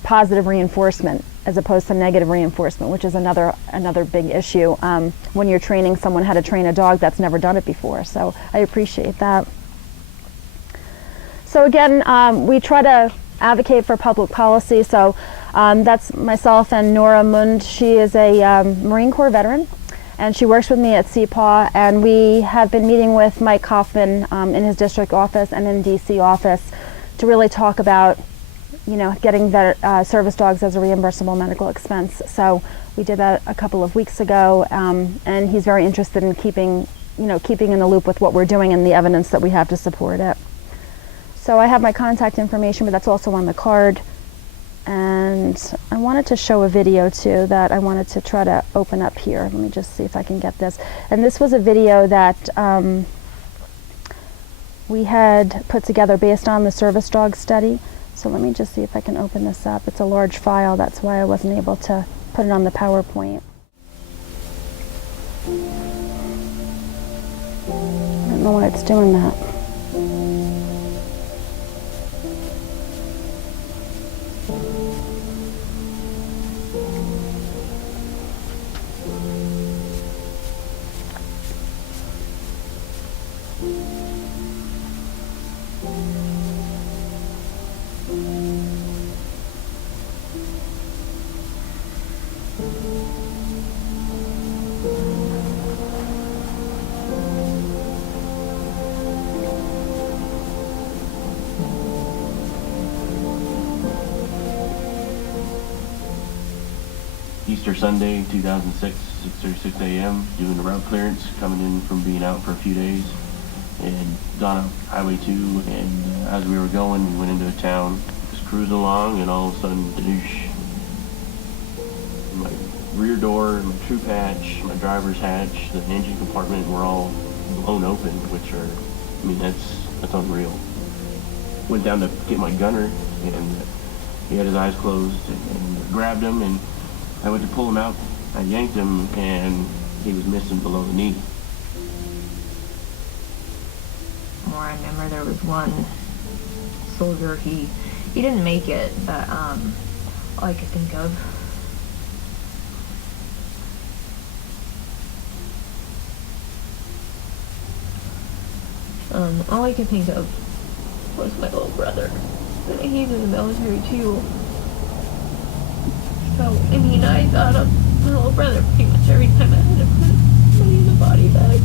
positive reinforcement as opposed to negative reinforcement, which is another big issue when you're training someone how to train a dog that's never done it before. So I appreciate that. So again, we try to advocate for public policy. So that's myself and Nora Mund. She is a Marine Corps veteran, and she works with me at C-P.A.A.W.S, and we have been meeting with Mike Kaufman in his district office and in DC office to really talk about, getting service dogs as a reimbursable medical expense. So we did that a couple of weeks ago, and he's very interested in keeping in the loop with what we're doing and the evidence that we have to support it. So I have my contact information, but that's also on the card. And I wanted to show a video too that I wanted to try to open up here. Let me just see if I can get this. And this was a video that we had put together based on the service dog study. So let me just see if I can open this up. It's a large file, that's why I wasn't able to put it on the PowerPoint. I don't know why it's doing that. Easter Sunday, 2006, 6:36 a.m., doing the route clearance, coming in from being out for a few days, and on Highway 2, and as we were going, we went into a town, just cruising along, and all of a sudden, doosh. My rear door, my troop hatch, my driver's hatch, the engine compartment were all blown open, which are, that's unreal. Went down to get my gunner, and he had his eyes closed, and grabbed him, and I went to pull him out. I yanked him, and he was missing below the knee. I remember there was one soldier, he didn't make it, but all I could think of was my little brother. He's in the military too. So, I thought of my little brother pretty much every time I had to put money in the body bag.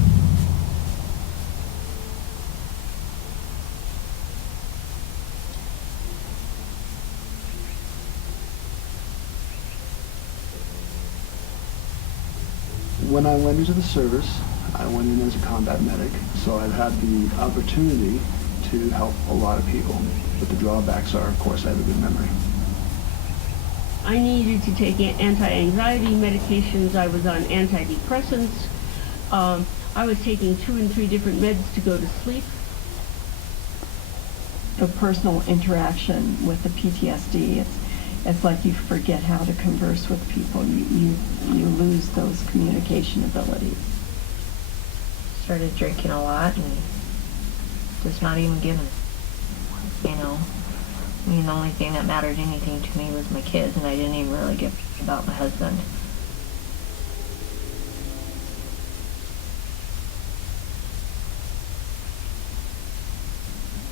When I went into the service, I went in as a combat medic, so I've had the opportunity to help a lot of people. But the drawbacks are, of course, I have a good memory. I needed to take anti-anxiety medications. I was on antidepressants. I was taking 2 and 3 different meds to go to sleep. The personal interaction with the PTSD, it's like you forget how to converse with people. You lose those communication abilities. Started drinking a lot and just not even giving, the only thing that mattered anything to me was my kids, and I didn't even really give about my husband.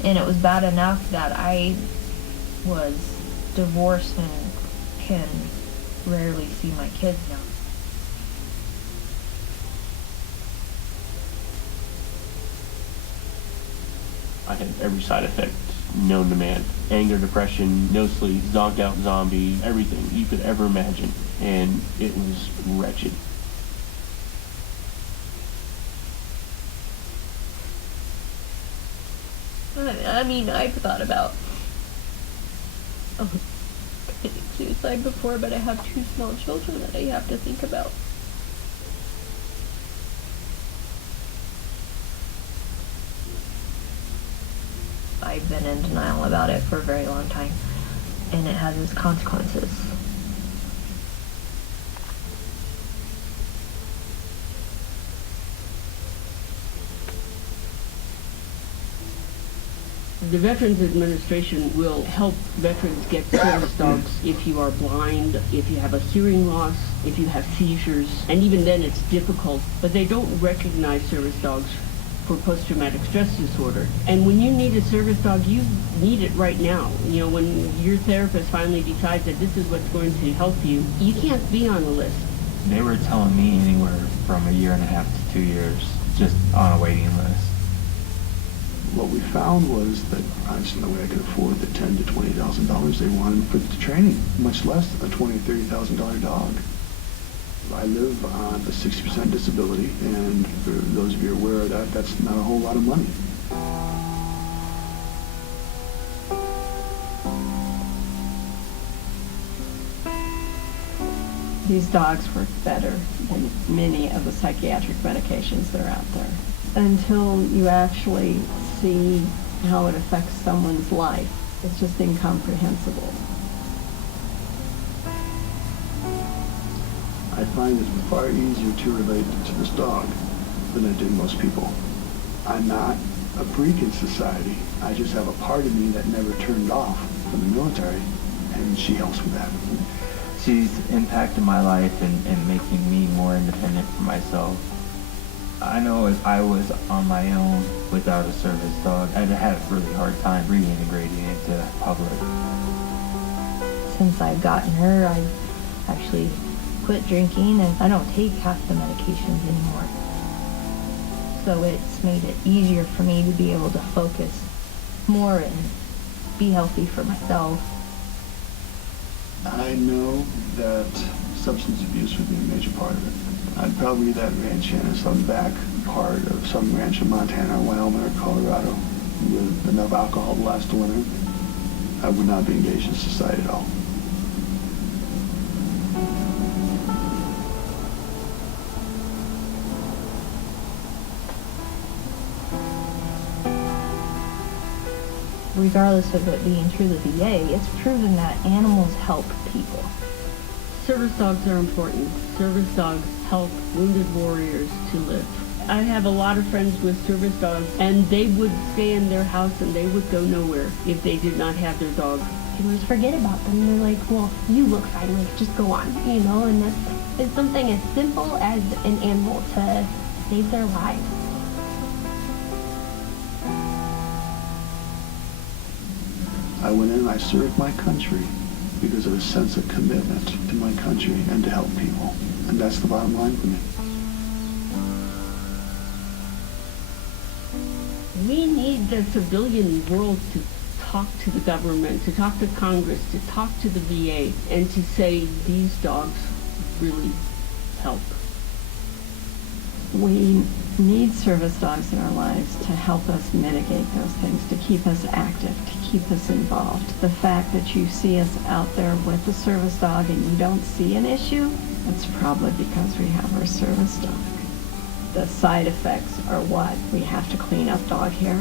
And it was bad enough that I was divorced and can rarely see my kids now. I had every side effect known to man. Anger, depression, no sleep, zonked out zombie, everything you could ever imagine. And it was wretched. I've thought about committing suicide before, but I have 2 small children that I have to think about. I've been in denial about it for a very long time, and it has its consequences. The Veterans Administration will help veterans get service dogs if you are blind, if you have a hearing loss, if you have seizures, and even then it's difficult, but they don't recognize service dogs for post-traumatic stress disorder. And when you need a service dog, you need it right now. When your therapist finally decides that this is what's going to help you, you can't be on the list. They were telling me anywhere from 1.5 to 2 years just on a waiting list. What we found was that I just no way I could afford the $10,000 to $20,000 they wanted for the training, much less a $20,000 or $30,000 dog. I live on a 60% disability, and for those of you aware of that, that's not a whole lot of money. These dogs work better than many of the psychiatric medications that are out there. Until you actually see how it affects someone's life, it's just incomprehensible. I find it far easier to relate to this dog than I did most people. I'm not a freak in society. I just have a part of me that never turned off from the military, and she helps with that. She's impacted my life and making me more independent for myself. I know if I was on my own without a service dog, I'd have a really hard time reintegrating into public. Since I've gotten her, I've actually quit drinking and I don't take half the medications anymore. So it's made it easier for me to be able to focus more and be healthy for myself. I know that substance abuse would be a major part of it. I'd probably be that ranch hand in some back part of some ranch in Montana or Wyoming or Colorado with enough alcohol to last a winter. I would not be engaged in society at all. Regardless of it being through the VA, it's proven that animals help people. Service dogs are important. Service dogs help wounded warriors to live. I have a lot of friends with service dogs, and they would stay in their house and they would go nowhere if they did not have their dog. People just forget about them. They're like, well, you look fine, like, just go on, you know, and it's something as simple as an animal to save their lives. I went in and I served my country because of a sense of commitment to my country and to help people. And that's the bottom line for me. We need the civilian world to talk to the government, to talk to Congress, to talk to the VA, and to say these dogs really help. We need service dogs in our lives to help us mitigate those things, to keep us active, to keep us involved. The fact that you see us out there with the service dog and you don't see an issue, that's probably because we have our service dog. The side effects are what? We have to clean up dog hair.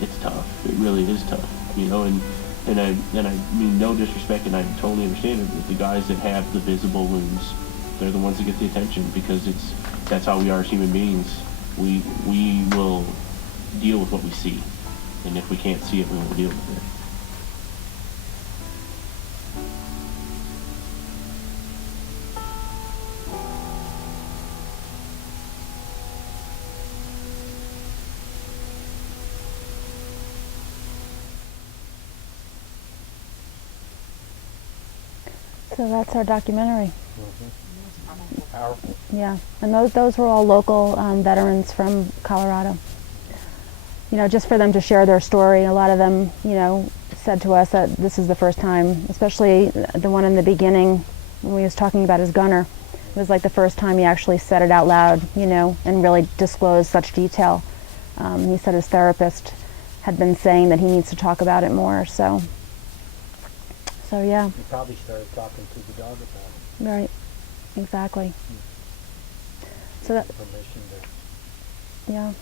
It's tough. It really is tough, you know, and I mean no disrespect, and I totally understand it, but the guys that have the visible wounds, they're the ones that get the attention because that's how we are as human beings. We will deal with what we see, and if we can't see it, we won't deal with it. So that's our documentary. Powerful. Yeah, and those were all local veterans from Colorado. You know, just for them to share their story. A lot of them, you know, said to us that this is the first time, especially the one in the beginning when we was talking about his gunner. It was like the first time he actually said it out loud, you know, and really disclosed such detail. He said his therapist had been saying that he needs to talk about it more, so yeah. You probably started talking to the dog about it. Right, exactly. So that, Permission to... yeah.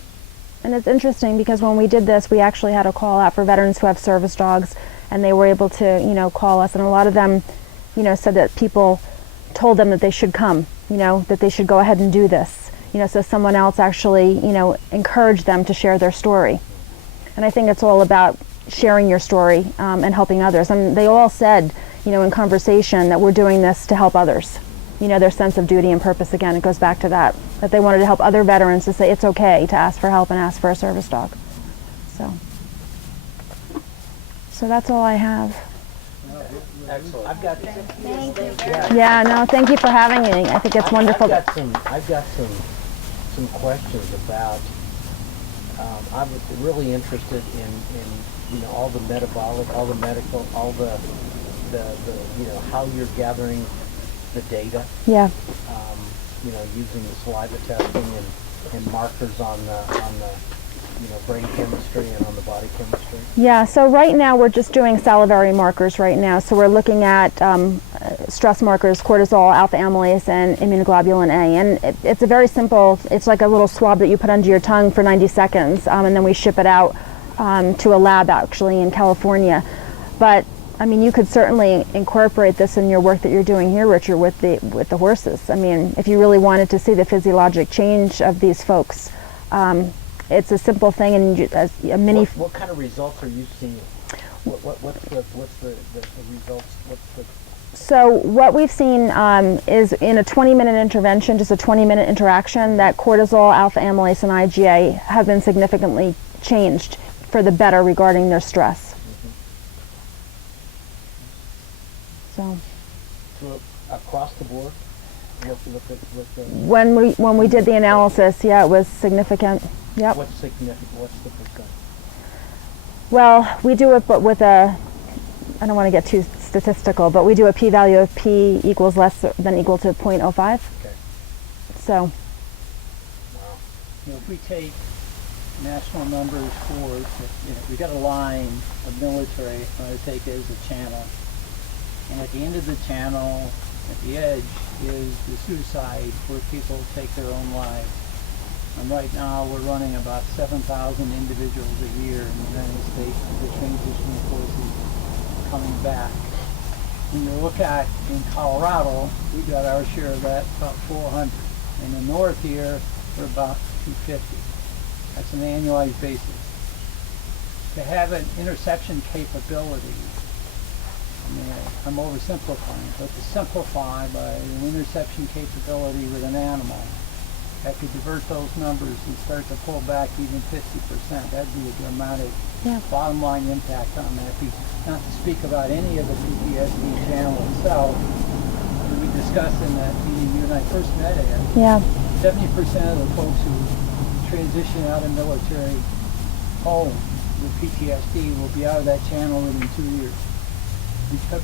And it's interesting because when we did this, we actually had a call out for veterans who have service dogs, and they were able to, you know, call us, and a lot of them, you know, said that people told them that they should come, you know, that they should go ahead and do this, you know, so someone else actually, you know, encouraged them to share their story. And I think it's all about sharing your story and helping others. And they all said, you know, in conversation that we're doing this to help others. You know, their sense of duty and purpose, again, it goes back to that they wanted to help other veterans to say it's okay to ask for help and ask for a service dog. So that's all I have. Well, Excellent. I've got. Yeah, no, thank you for having me. I think it's wonderful. I've got some questions about. I'm really interested in all the metabolic, all the medical, all the how you're gathering the data. Yeah. Using the saliva testing and markers on the brain chemistry and on the body chemistry. Yeah, so right now we're just doing salivary markers right now. So we're looking at stress markers, cortisol, alpha amylase, and immunoglobulin A. And it's a very simple, it's like a little swab that you put under your tongue for 90 seconds, and then we ship it out to a lab actually in California. But I mean, you could certainly incorporate this in your work that you're doing here, Richard, with the horses. I mean, if you really wanted to see the physiologic change of these folks, it's a simple thing, and a mini. What kind of results are you seeing? What's the results? So what we've seen is in a 20-minute intervention, just a 20-minute interaction, that cortisol, alpha amylase, and IgA have been significantly changed for the better regarding their stress. So across the board, when we did the analysis, yeah, it was significant. Yep. What's significant? What's the percent? Well, we do it, but with I don't want to get too statistical, but we do a p-value of p equals less than equal to 0.05. Okay. So. Wow. If we take national numbers for, we got a line of military, I take it as a channel. And at the end of the channel, at the edge, is the suicide where people take their own lives. And right now we're running about 7,000 individuals a year in the United States with the transitioning forces coming back. When you look at in Colorado, we got our share of that, about 400. In the north here, we're about 250. That's an annualized basis. To have an interception capability, I mean, I'm oversimplifying, but to simplify by an interception capability with an animal that could divert those numbers and start to pull back even 50%, that'd be a dramatic bottom line impact on that piece. Not to speak about any of the PTSD channel itself. We discussed in that meeting you and I first met at. 70% of the folks who transition out of military home with PTSD will be out of that channel within 2 years.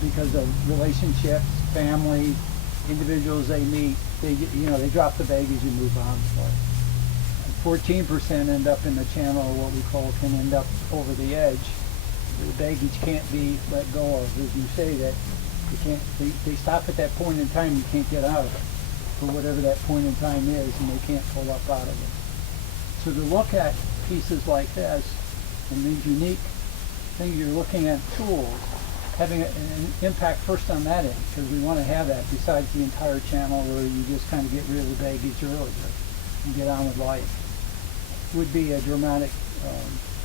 Because of relationships, family, individuals they meet, they drop the baggage and move on. So 14% end up in the channel, what we call can end up over the edge. The baggage can't be let go of. As you say, that you can't. They stop at that point in time. You can't get out of it for whatever that point in time is, and they can't pull up out of it. So to look at pieces like this and these unique things, you're looking at tools having an impact first on that end, because we want to have that besides the entire channel where you just kind of get rid of the baggage earlier and get on with life. Would be a dramatic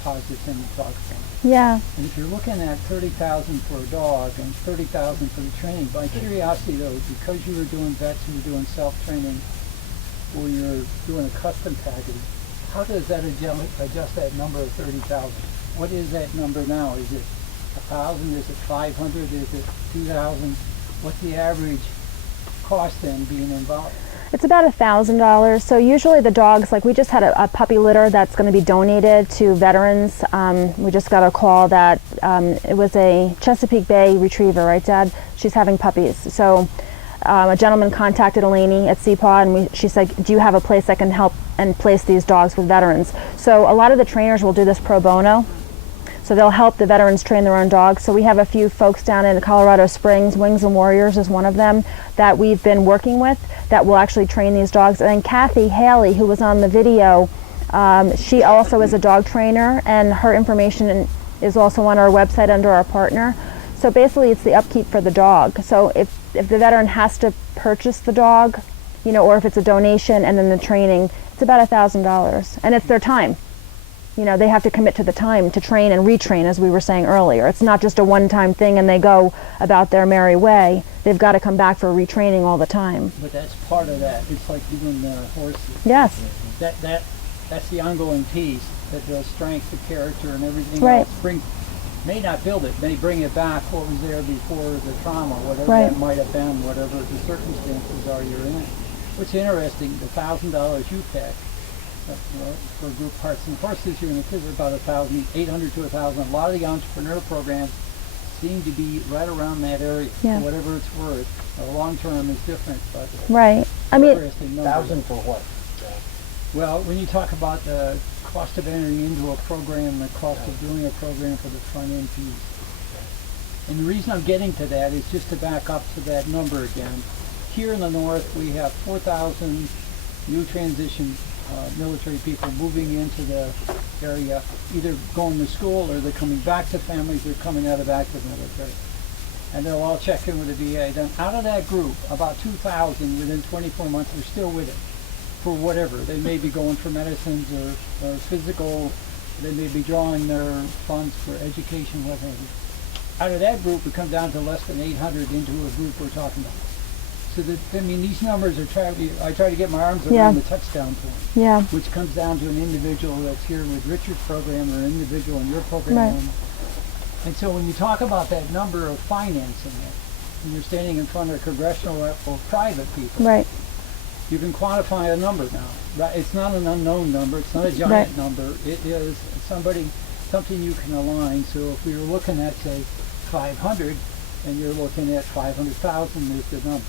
positive thing to talk about. Yeah. And if you're looking at 30,000 for a dog and 30,000 for the training, by curiosity though, because you were doing vets and you're doing self-training or you're doing a custom package, how does that adjust that number of 30,000? What is that number now? Is it 1,000? Is it 500? Is it 2,000? What's the average cost then being involved? It's about $1,000. So usually the dogs, like we just had a puppy litter that's going to be donated to veterans. We just got a call that it was a Chesapeake Bay retriever, right, Dad? She's having puppies. So a gentleman contacted Eleni at C-P.A.A.W.S. and she said, do you have a place that can help and place these dogs with veterans? So a lot of the trainers will do this pro bono. So they'll help the veterans train their own dogs. So we have a few folks down in Colorado Springs, Wings and Warriors is one of them, that we've been working with that will actually train these dogs. And then Kathy Haley, who was on the video, she also is a dog trainer, and her information is also on our website under our partner. So basically it's the upkeep for the dog. So if the veteran has to purchase the dog, or if it's a donation and then the training, it's about $1,000. And it's their time. They have to commit to the time to train and retrain, as we were saying earlier. It's not just a one-time thing and they go about their merry way. They've got to come back for retraining all the time. But that's part of that. It's like doing horses. Yes. That's the ongoing piece, that the strength, the character, and everything right. else brings. may not build it, may bring it back what was there before the trauma, whatever Right. that might have been, whatever the circumstances are you're in. What's interesting, the $1,000 you pick for group parts and horses, you're going to visit about 1,800 to 1,000. A lot of the entrepreneur programs seem to be right around that area, Yeah. for whatever it's worth. The long term is different, but Right. I mean, interesting number. 1,000 for what? Well, when you talk about the cost of entering into a program, the cost of doing a program for the front end piece. And the reason I'm getting to that is just to back up to that number again. Here in the north, we have 4,000 new transition military people moving into the area, either going to school or they're coming back to families, they're coming out of active military. And they'll all check in with the VA. Then out of that group, about 2,000 within 24 months are still with it for whatever. They may be going for medicines or physical, they may be drawing their funds for education, what have you. Out of that group, we come down to less than 800 into a group we're talking about. So that, I mean, these numbers are I try to get my arms around the touchdown point, yeah. which comes down to an individual that's here with Richard's program or an individual in your program. Right. And so when you talk about that number of financing it, and you're standing in front of congressional or private people, Right. you can quantify a number now. Right? It's not an unknown number. It's not a giant number. It is something you can align. So if we were looking at, say, 500, and you're looking at 500,000 is the number.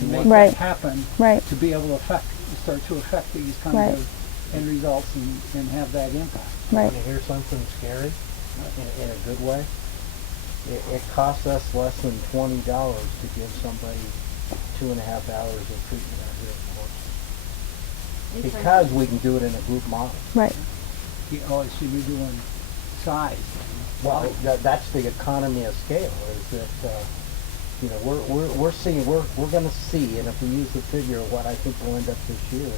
To make that happen, to be able to start to affect these kinds of end results and have that impact. Want to hear something scary in a good way? It costs us less than $20 to give somebody 2.5 hours of treatment out here at the horse. Because we can do it in a group model. Right. Oh, so you're doing size. Well, that's the economy of scale. Is that you know we're going to see, and if we use the figure of what I think will end up this year,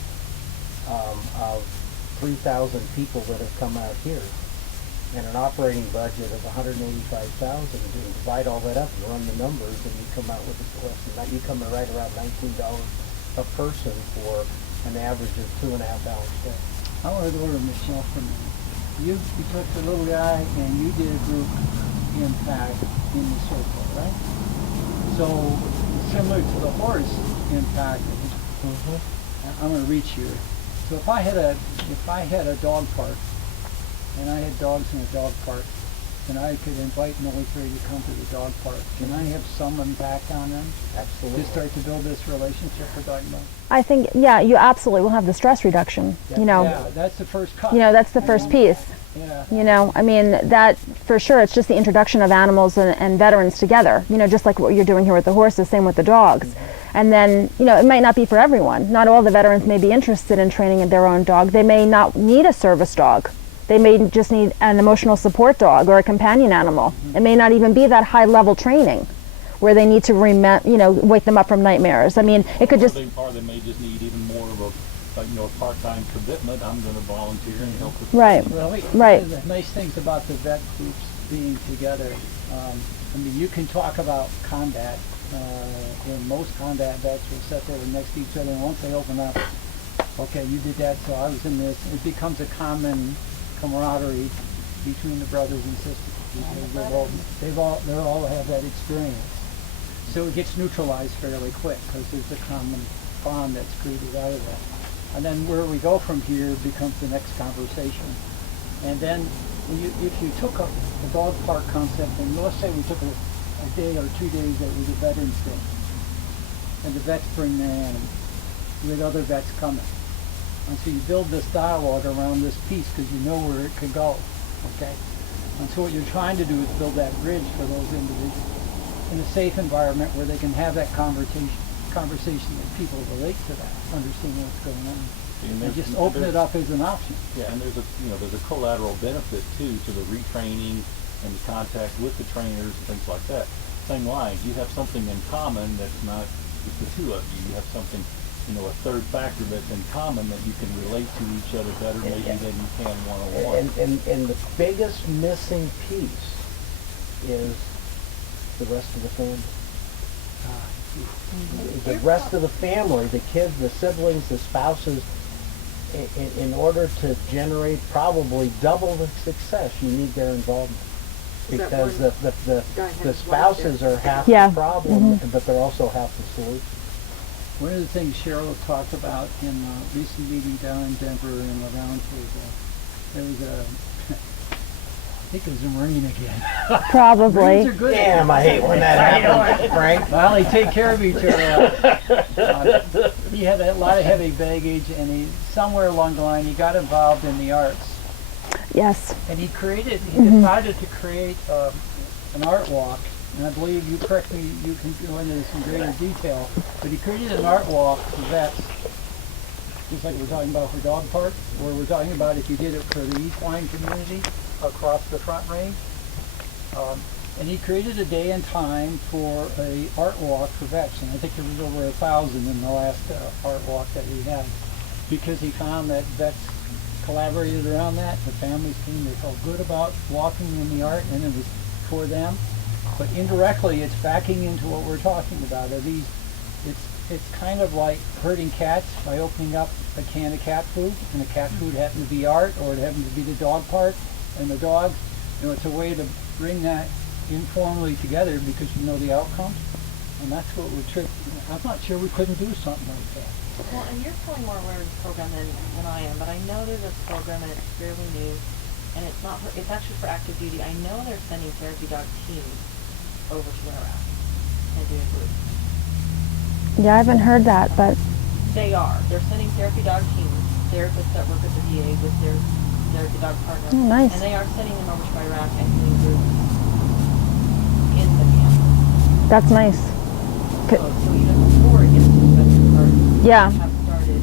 of 3,000 people that have come out here, and an operating budget of 185,000, and divide all that up and run the numbers, and you come out with less than you come right around $19 a person for an average of 2.5 hours a day. I want to order Michelle from you. You took the little guy and you did a group impact in the circle, right? So similar to the horse impact, I'm going to reach here. So if I had a dog park, and I had dogs in a dog park, and I could invite military to come to the dog park, can I have some impact on them? Absolutely. To start to build this relationship we're talking about? I think, yeah, you absolutely will have the stress reduction. You know, yeah, that's the first cut. You know, that's the first piece. Yeah. You know, I mean, that for sure, it's just the introduction of animals and veterans together, you know, just like what you're doing here with the horses, same with the dogs. And then, you know, it might not be for everyone. Not all the veterans may be interested in training their own dog. They may not need a service dog. They may just need an emotional support dog or a companion animal. It may not even be that high level training where they need to wake them up from nightmares. I mean, it could just... Or they may just need even more of a part-time commitment. I'm going to volunteer and help with Right. Well, right. The nice things about the vet groups being together, I mean, you can talk about combat, and most combat vets will sit there next to each other, and once they open up, okay, you did that, so I was in this. It becomes a common camaraderie between the brothers and sisters because they all have that experience. So it gets neutralized fairly quick because there's a common bond that's created out of that. And then where we go from here becomes the next conversation. And then if you took a dog park concept, and let's say we took a day or 2 days that was a Veterans Day, and the vets bring their animals with other vets coming. And so you build this dialogue around this piece because you know where it could go, okay? And so what you're trying to do is build that bridge for those individuals in a safe environment where they can have that conversation that people relate to that, understand what's going on, and just open it up as an option. Yeah, and there's a collateral benefit too to the retraining and the contact with the trainers and things like that. Same line, you have something in common that's not just the two of you. You have something, a third factor that's in common that you can relate to each other better maybe than you can one-on-one. And the biggest missing piece is the rest of the family. The rest of the family, the kids, the siblings, the spouses, in order to generate probably double the success, you need their involvement. because that the spouses are half Yeah. the problem, but they're also half the solution. One of the things Cheryl talked about in a recent meeting down in Denver in the roundtable, there was a, I think it was a Marine again. Marines Probably. are good. Damn, I hate when that happens, Frank. Well, they take care of each other. He had a lot of heavy baggage, and somewhere along the line, he got involved in the arts. Yes. And he decided to create an art walk, and I believe, you correct me, you can go into this in greater detail, but he created an art walk for vets, just like we're talking about for dog park, where we're talking about if you did it for the equine community across the Front Range. And he created a day and time for a art walk for vets, and I think there was over 1,000 in the last art walk that he had, because he found that vets collaborated around that. The families came, they felt good about walking in the art, and it was for them. But indirectly, it's backing into what we're talking about. It's kind of like herding cats by opening up a can of cat food, and the cat food happened to be art, or it happened to be the dog park and the dogs. It's a way to bring that informally together because you know the outcomes, and that's what we're I'm not sure we couldn't do something like that. Well, and you're probably more aware of this program than I am, but I know there's a program and it's fairly new, and it's actually for active duty. I know they're sending therapy dog teams over to Iraq and doing groups. Yeah, I haven't heard that, but They are. They're sending therapy dog teams, therapists that work at the VA with their therapy dog partner. Oh, nice. And they are sending them over to Iraq and doing groups in the camp. that's nice. So even before it gets to the veteran card, Yeah. have started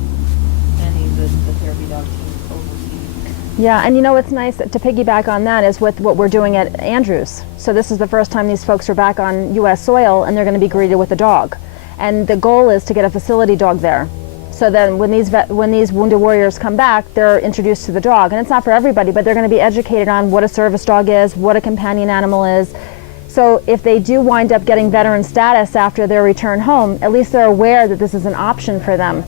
sending the therapy dog teams overseas. Yeah, and what's nice to piggyback on that is with what we're doing at Andrews. So this is the first time these folks are back on U.S. soil, and they're going to be greeted with a dog. And the goal is to get a facility dog there. So then when these wounded warriors come back, they're introduced to the dog. And it's not for everybody, but they're going to be educated on what a service dog is, what a companion animal is. So if they do wind up getting veteran status after their return home, at least they're aware that this is an option for them.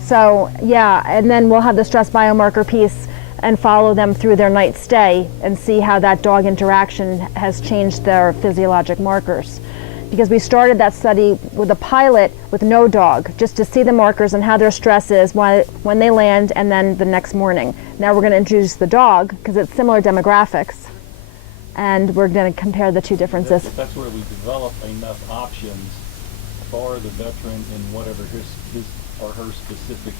So yeah, and then we'll have the stress biomarker piece and follow them through their night stay and see how that dog interaction has changed their physiologic markers. Because we started that study with a pilot with no dog, just to see the markers and how their stress is when they land and then the next morning. Now we're going to introduce the dog because it's similar demographics, and we're going to compare the two differences. That's where we develop enough options for the veteran in whatever his or her specific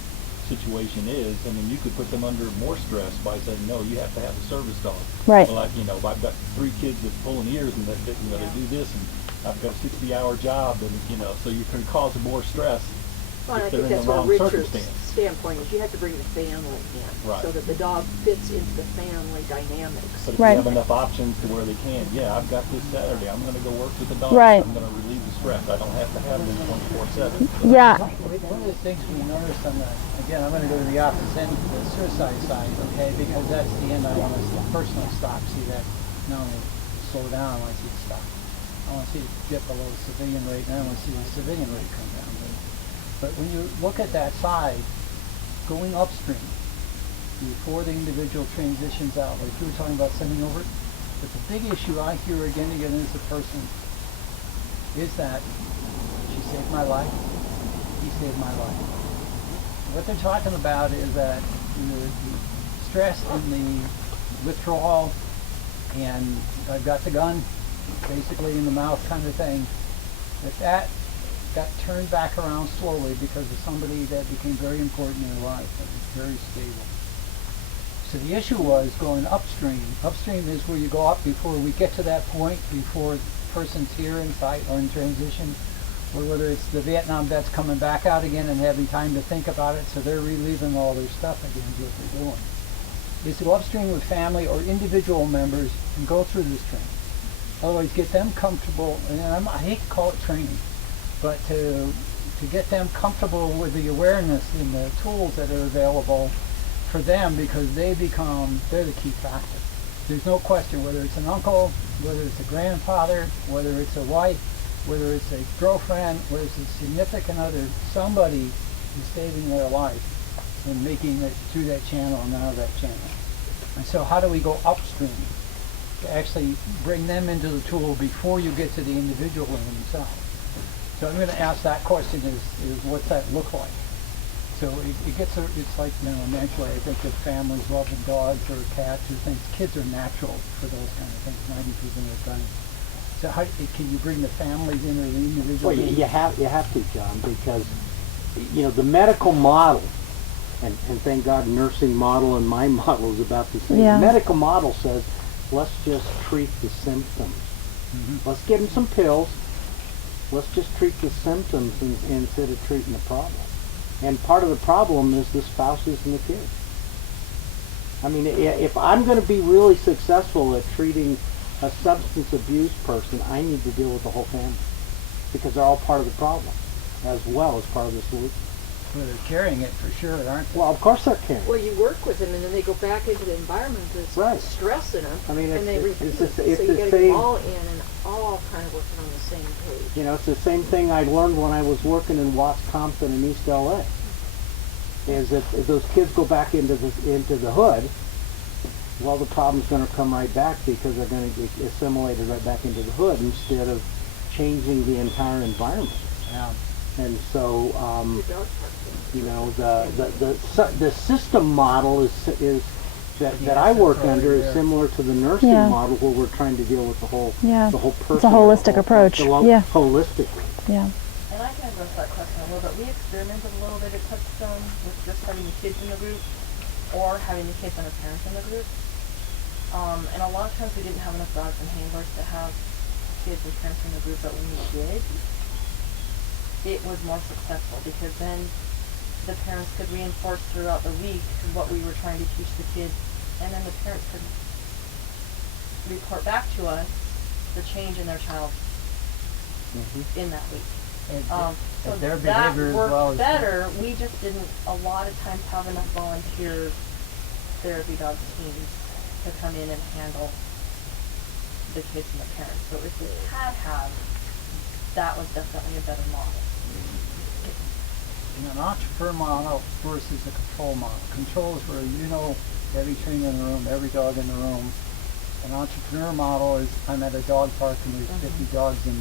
situation is. I mean, you could put them under more stress by saying, no, you have to have a service dog. Right. Well, I've got 3 kids that pulling ears and they do this, and I've got a 60-hour job, and so you can cause more stress Well, I if they're think in that's the what wrong Richard's circumstance. standpoint is. You have to bring the family in, Right. so that the dog fits into the family dynamics. But if Right. you have enough options to where they can, I've got this Saturday, I'm going to go work with the dog. Right. I'm going to relieve the stress. I don't have to have them 24/7. Yeah. One of the things we noticed on again, I'm going to go to the opposite end, the suicide side, okay, because that's the end I want to personally stop, see that, not only slow down, I want to see it stop. I want to see it get below the civilian rate, and I want to see the civilian rate come down. But when you look at that side, going upstream, before the individual transitions out, like you were talking about sending over, but the big issue I hear again and again as a person is that she saved my life, he saved my life. What they're talking about is that the stress and the withdrawal, and I've got the gun basically in the mouth kind of thing, that got turned back around slowly because of somebody that became very important in their life and was very stable. So the issue was going upstream. Upstream is where you go up before we get to that point, before the person's here inside or in transition, or whether it's the Vietnam vets coming back out again and having time to think about it, so they're reliving all their stuff again, is what they're doing. Is to go upstream with family or individual members and go through this training. Otherwise, get them comfortable, and I hate to call it training, but to get them comfortable with the awareness and the tools that are available for them, because they're the key factor. There's no question, whether it's an uncle, whether it's a grandfather, whether it's a wife, whether it's a girlfriend, whether it's a significant other, somebody is saving their life and making it through that channel and out of that channel. And so how do we go upstream? actually bring them into the tool before you get to the individual in themselves. So I'm going to ask that question: is what's that look like? So it gets it's like, you know, naturally I think of families loving dogs or cats or things. Kids are natural for those kind of things 90% of the time. So how can you bring the families in or the individuals? Well, you have to, John, because you know the medical model, and thank God nursing model and my model is about the same. Yeah. The medical model says, let's just treat the symptoms. Mm-hmm. Let's give them some pills. Let's just treat the symptoms instead of treating the problem. And part of the problem is the spouses and the kids. I mean, if I'm going to be really successful at treating a substance abuse person, I need to deal with the whole family, because they're all part of the problem as well as part of the solution. Well, they're carrying it for sure, aren't they? Well, of course they're carrying. Well, you work with them, and then they go back into the environment that's Right. stressing them, I mean, and they repeat. it's So the you got to get same. all in and all kind of working on the same page. You know, it's the same thing I learned when I was working in Watts Compton in East LA. Is that if those kids go back into the hood, well, the problem's going to come right back, because they're going to get assimilated right back into the hood instead of changing the entire environment. Yeah. And so, you know, the system model is that I work under is similar to the nursing Yeah. model, where we're trying to deal with the whole person. It's a holistic approach. Yeah. Holistically. Yeah. And I can address that question a little bit. We experimented a little bit at Touchstone with just having the kids in the group or having the kids and their parents in the group. And a lot of times we didn't have enough dogs and handlers to have kids and parents in the group, but when we did, it was more successful, because then the parents could reinforce throughout the week what we were trying to teach the kids, and then the parents could report back to us the change in their child in that week. So their that behavior as worked well as better. We just didn't a lot of times have enough volunteer therapy dog teams to come in and handle the kids and the parents. So if we had that was definitely a better model. In an entrepreneur model versus a control model. Control is where you know every trainer in the room, every dog in the room. An entrepreneur model is I'm at a dog park and there's 50 dogs in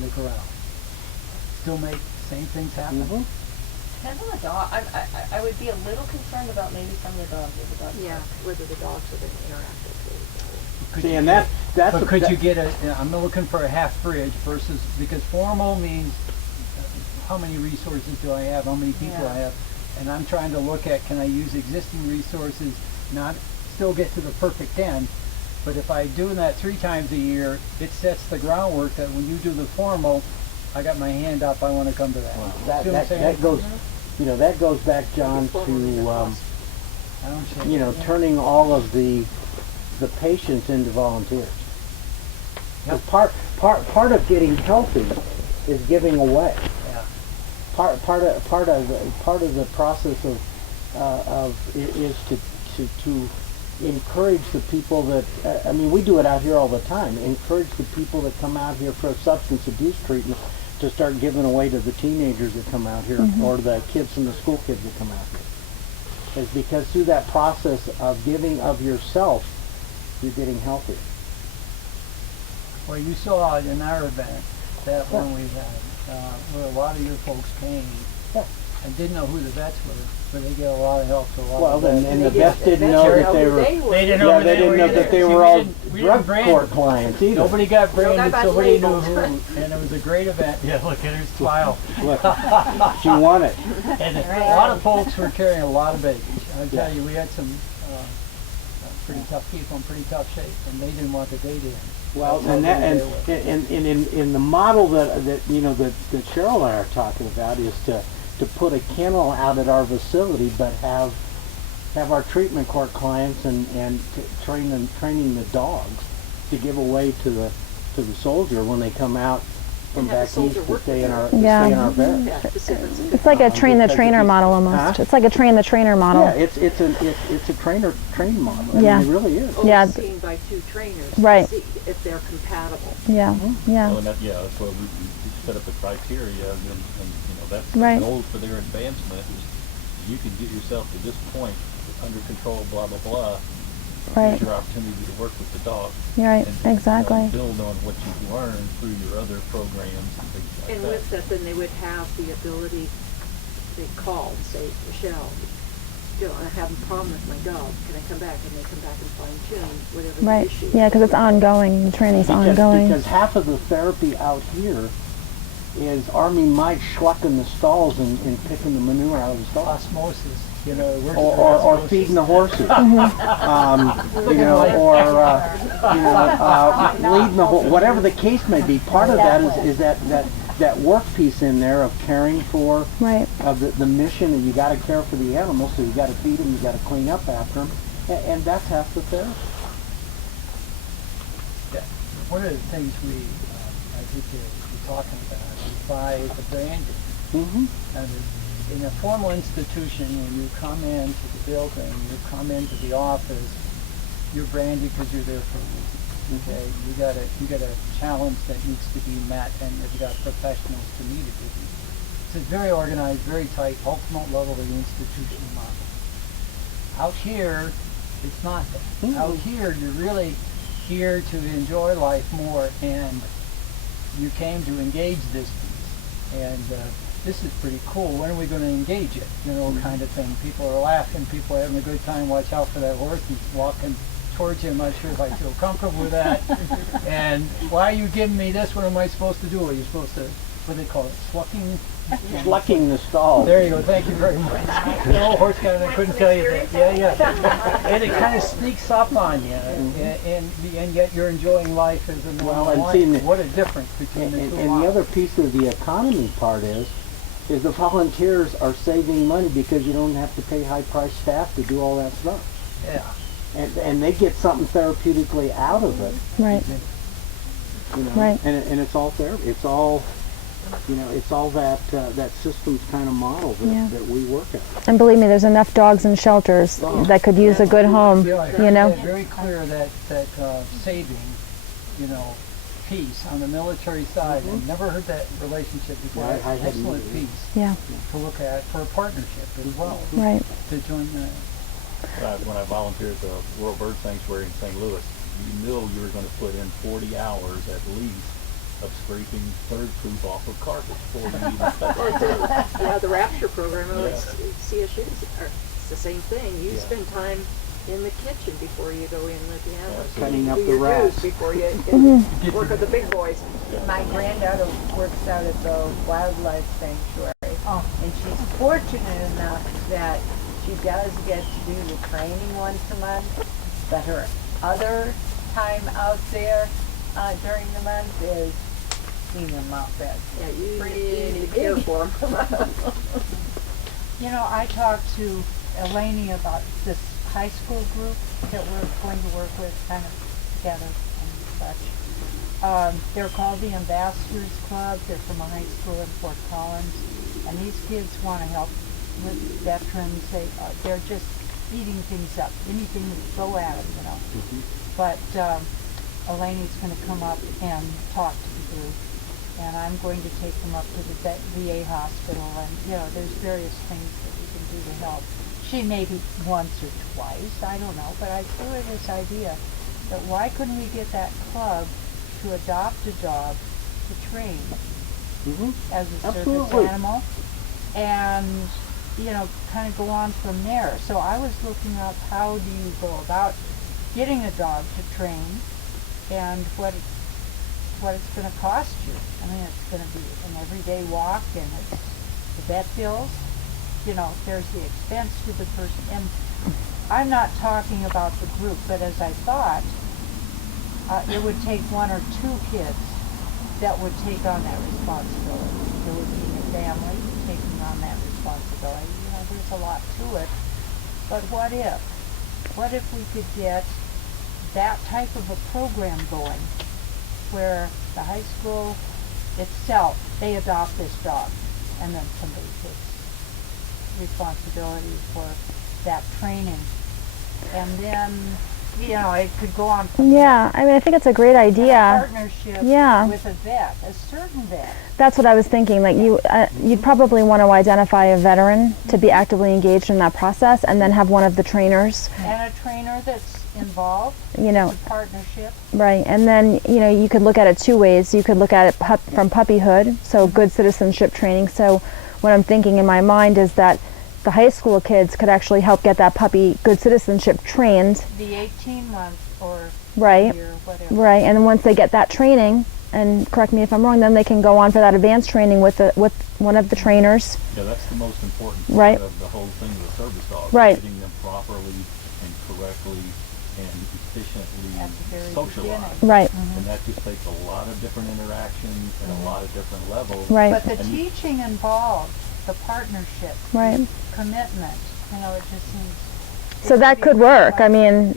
the corral. Still make same things happen. Depends on the dog. I would be a little concerned about maybe some of the dogs at the dog park. Yeah, whether the dogs are going to interact with Could you get I'm looking for a half bridge versus, because formal means how many resources do I have, how many people I have, and I'm trying to look at, can I use existing resources, not still get to the perfect end, but if I do that 3 times a year, it sets the groundwork that when you do the formal, I got my hand up, I want to come to that. Well, See what I'm saying? that goes, you know, that goes back, John, to you know, turning all of the patients into volunteers. Yep. Part of getting healthy is giving away. Yeah. Part of the process is to encourage the people that I mean, we do it out here all the time. Encourage the people that come out here for substance abuse treatment to start giving away to the teenagers that come out here, or the kids from the school kids that come out here. Is because through that process of giving of yourself, you're getting healthier. Well, you saw in our event, that one we had, where a lot of your folks came and didn't know who the vets were, but they get a lot of help to a lot of vets. And the vets didn't know that they were. They didn't know that they were all drug court clients either. Nobody got branded, somebody knew labels. who, and it was a great event. Yeah, look at her smile. Look, she won it. And a lot of folks were carrying a lot of baggage. I'll tell you, we had some pretty tough people in pretty tough shape, and they didn't want the day to end. Well, and in the model that you know that Cheryl and I are talking about is to put a kennel out at our facility, but have our treatment court clients and training the dogs to give away to the soldier when they come out from back east to stay in our barracks. It's like a train the trainer model almost. It's like a train the trainer model. Yeah, it's a train model. I Yeah. mean, it really is. Overseen by 2 trainers, Right. to see if they're compatible. Yeah, yeah. Well, and that's why we set up the criteria, and you know, that's Right. the goal for their advancement is you can get yourself to this point under control, blah blah blah, Right. It's your opportunity to work with the dog. Right, And exactly. build on what you've learned through your other programs and things like And that. with that, then they would have the ability, they call and say, Michelle, I'm having a problem with my dog. Can I come back? And they come back and fine tune whatever Right. the issue is. Yeah, because it's ongoing. The training's Because ongoing. half of the therapy out here is Army Mike schlucking the stalls and picking the manure out of the stalls. Osmosis, you know, it works Or, through or osmosis. feeding the horses. You know, or leading the whatever the case may be. Part of that is that work piece in there of caring for Right. the mission, and you got to care for the animals, so you got to feed them, you got to clean up after them, and that's half the therapy. Yeah. One of the things I think you're talking about is by the branding. Mm-hmm. And in a formal institution, when you come into the building, you come into the office, you're branded because you're there for a reason. Okay, you got a challenge that needs to be met, and you've got professionals to meet it with you. So it's very organized, very tight, ultimate level of the institutional model. Out here, it's not that. Mm-hmm. Out here, you're really here to enjoy life more, and you came to engage this piece. And this is pretty cool. When are we going to engage it? You know, kind of thing. People are laughing. People are having a good time. Watch out for that horse. He's walking towards you. I'm not sure if I feel comfortable with that. And why are you giving me this? What am I supposed to do? Are you supposed to, what do they call it, slucking? Slucking the stall. There you go. Thank you very much. The old horse guy, I couldn't tell you that. Yeah. And it kind of sneaks up on you, and yet you're enjoying life as a normal life. What a difference between the two. And the other piece of the economy part is the volunteers are saving money because you don't have to pay high-priced staff to do all that stuff. Yeah. And they get something therapeutically out of it. Right. You know, Right. And it's all therapy. It's all, you know, it's all that systems kind of model that we work at. And believe me, there's enough dogs in shelters that could use a good home, you know? It's very clear that saving, you know, piece on the military side. I've never heard that relationship before. Yeah, That's I an hadn't excellent either. piece Yeah. to look at for a partnership as well. Right. To join the... When I volunteered at the World Bird Sanctuary in St. Louis, you knew you were going to put in 40 hours at least of scraping bird poop off of carpet before you even touch it. The Rapture program, CSUs, it's the same thing. You spend time in the kitchen before you go in with the animals. Cutting up do the your rats. dues before you work with the big boys. My granddaughter works out at the wildlife sanctuary, and she's fortunate enough that she does get to do the training once a month, but her other time out there during the month is seeing them out there. Yeah, you need to care for them. You know, I talked to Eleni about this high school group that we're going to work with kind of together and such. They're called the Ambassadors Club. They're from a high school in Fort Collins. And these kids want to help with veterans. They're just eating things up, anything to throw at them, you know. But Eleni's going to come up and talk to the group. And I'm going to take them up to the VA hospital. And, you know, there's various things that we can do to help. She maybe once or twice, I don't know, but I threw her this idea that why couldn't we get that club to adopt a dog to train as a service animal and, you know, kind of go on from there. So I was looking up how do you go about getting a dog to train and what it's going to cost you. I mean, it's going to be an everyday walk and it's the vet bills. You know, there's the expense to the person. And I'm not talking about the group, but as I thought, it would take one or two kids that would take on that responsibility. There would be a family taking on that responsibility. You know, there's a lot to it. But what if? What if we could get that type of a program going where the high school itself, they adopt this dog and then somebody takes responsibility for that training. And then, you know, it could go on from Yeah, I mean, I think it's a great idea. a partnership Yeah. with a vet, a certain vet. That's what I was thinking. Like you'd probably want to identify a veteran to be actively engaged in that process, and then have one of the trainers. And a trainer that's involved. You know, It's a partnership. right. And then, you know, you could look at it two ways. You could look at it from puppyhood, so good citizenship training. So what I'm thinking in my mind is that the high school kids could actually help get that puppy good citizenship trained. The 18 months or Right. year, whatever. Right. And then once they get that training, and correct me if I'm wrong, then they can go on for that advanced training with one of the trainers. Yeah, that's the most important part Right. of the whole thing with the service dog. Right. Getting them properly and correctly and efficiently At the very socialized. beginning. Right. And that just takes a lot of different interactions and a lot of different levels. Right. But the And you- teaching involved, the partnership, Right. commitment, you know, it just seems. So that could work. I mean,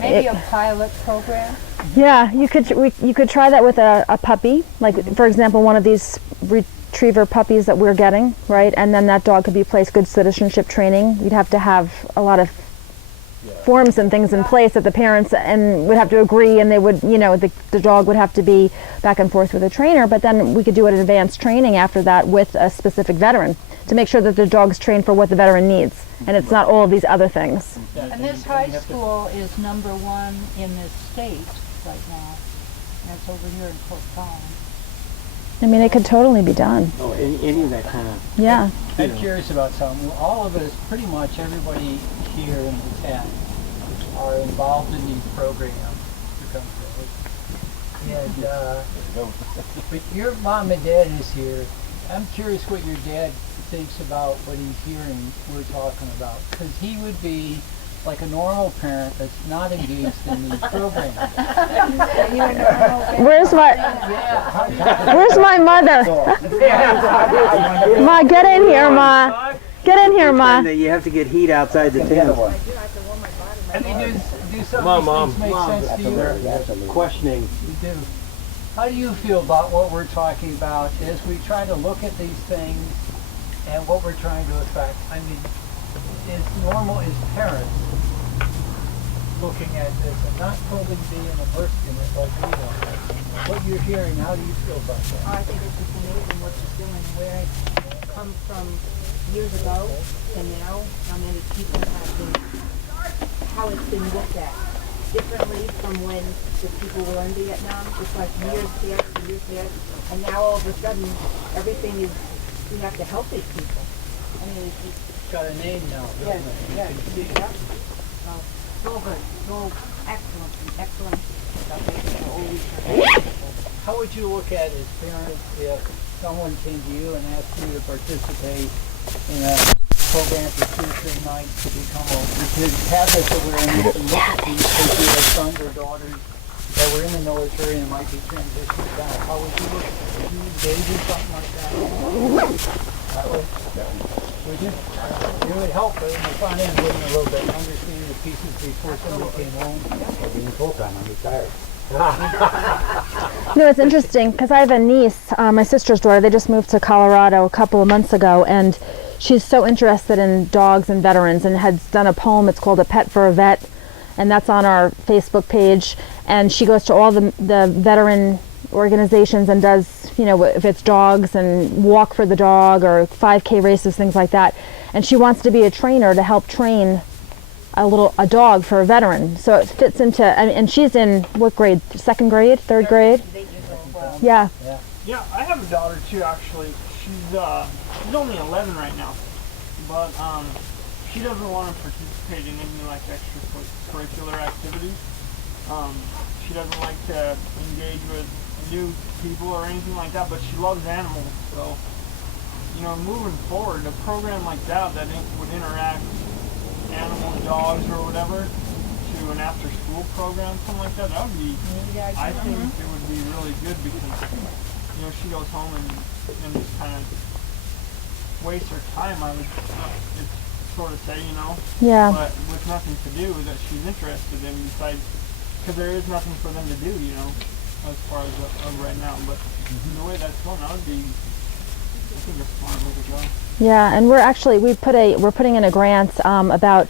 Maybe a pilot program. yeah, you could try that with a puppy, like for example, one of these retriever puppies that we're getting, right? And then that dog could be placed good citizenship training. You'd have to have a lot of forms and things in place that the parents and would have to agree, and they would, you know, the dog would have to be back and forth with a trainer. But then we could do an advanced training after that with a specific veteran to make sure that the dog's trained for what the veteran needs, and it's not all of these other things. And this high school is #1 in this state right now. And it's over here in Fort Collins. I mean, it could totally be done. Oh, any of that kind of. Yeah. I'm curious about something. All of us, pretty much everybody here in the tent, are involved in these programs. And but your mom and dad is here. I'm curious what your dad thinks about what he's hearing we're talking about, because he would be like a normal parent that's not engaged in these programs. Where's my mother? Ma, get in here, Ma. Get in here, Ma. You have to get heat outside the tent. I mean, do some Come on, of these things make sense to you? Questioning. You do. How do you feel about what we're talking about as we try to look at these things and what we're trying to affect? I mean, is normal as parents looking at this and not totally being immersed in it like we are? What you're hearing, how do you feel about that? I think it's just amazing what she's doing, where it's come from years ago to now, how many people have been, how it's been looked at differently from when the people were in Vietnam. It's like years past, and now all of a sudden everything is, we have to help these people. I mean, It's got a name now, doesn't yes, it? You yes, can see it. yep. So good, so excellent stuff. It's always How would you look at as parents if someone came to you and asked you to participate in a program for 2 or 3 nights to become to have this awareness and look at these because you have sons or daughters that were in the military and might be transitioning back? How would you look at it? Would you engage in something like that? That would. Would you? It would help in the front end, wouldn't it, a little bit, understanding the pieces before somebody came home. I've been full-time, I'm retired. No, it's interesting because I have a niece, my sister's daughter. They just moved to Colorado a couple of months ago, and she's so interested in dogs and veterans and has done a poem. It's called A Pet for a Vet, and that's on our Facebook page. And she goes to all the veteran organizations and does, you know, if it's dogs and walk for the dog or 5K races, things like that. And she wants to be a trainer to help train a dog for a veteran. So it fits into, and she's in what grade? 2nd grade, 3rd grade? Yeah. Yeah, I have a daughter too, actually. She's only 11 right now, but she doesn't want to participate in any like extracurricular activities. She doesn't like to engage with new people or anything like that, but she loves animals. So, you know, moving forward, a program like that would interact animals, dogs, or whatever, to an after-school program, something like that, that would be, I think it would be really good because, you know, she goes home and just kind of wastes her time, I would sort of say, you know, Yeah. but with nothing to do that she's interested in besides, because there is nothing for them to do, you know, as far as right now, but the way that's going, that would be, I think, a smart way to go. Yeah, and we're putting in a grant about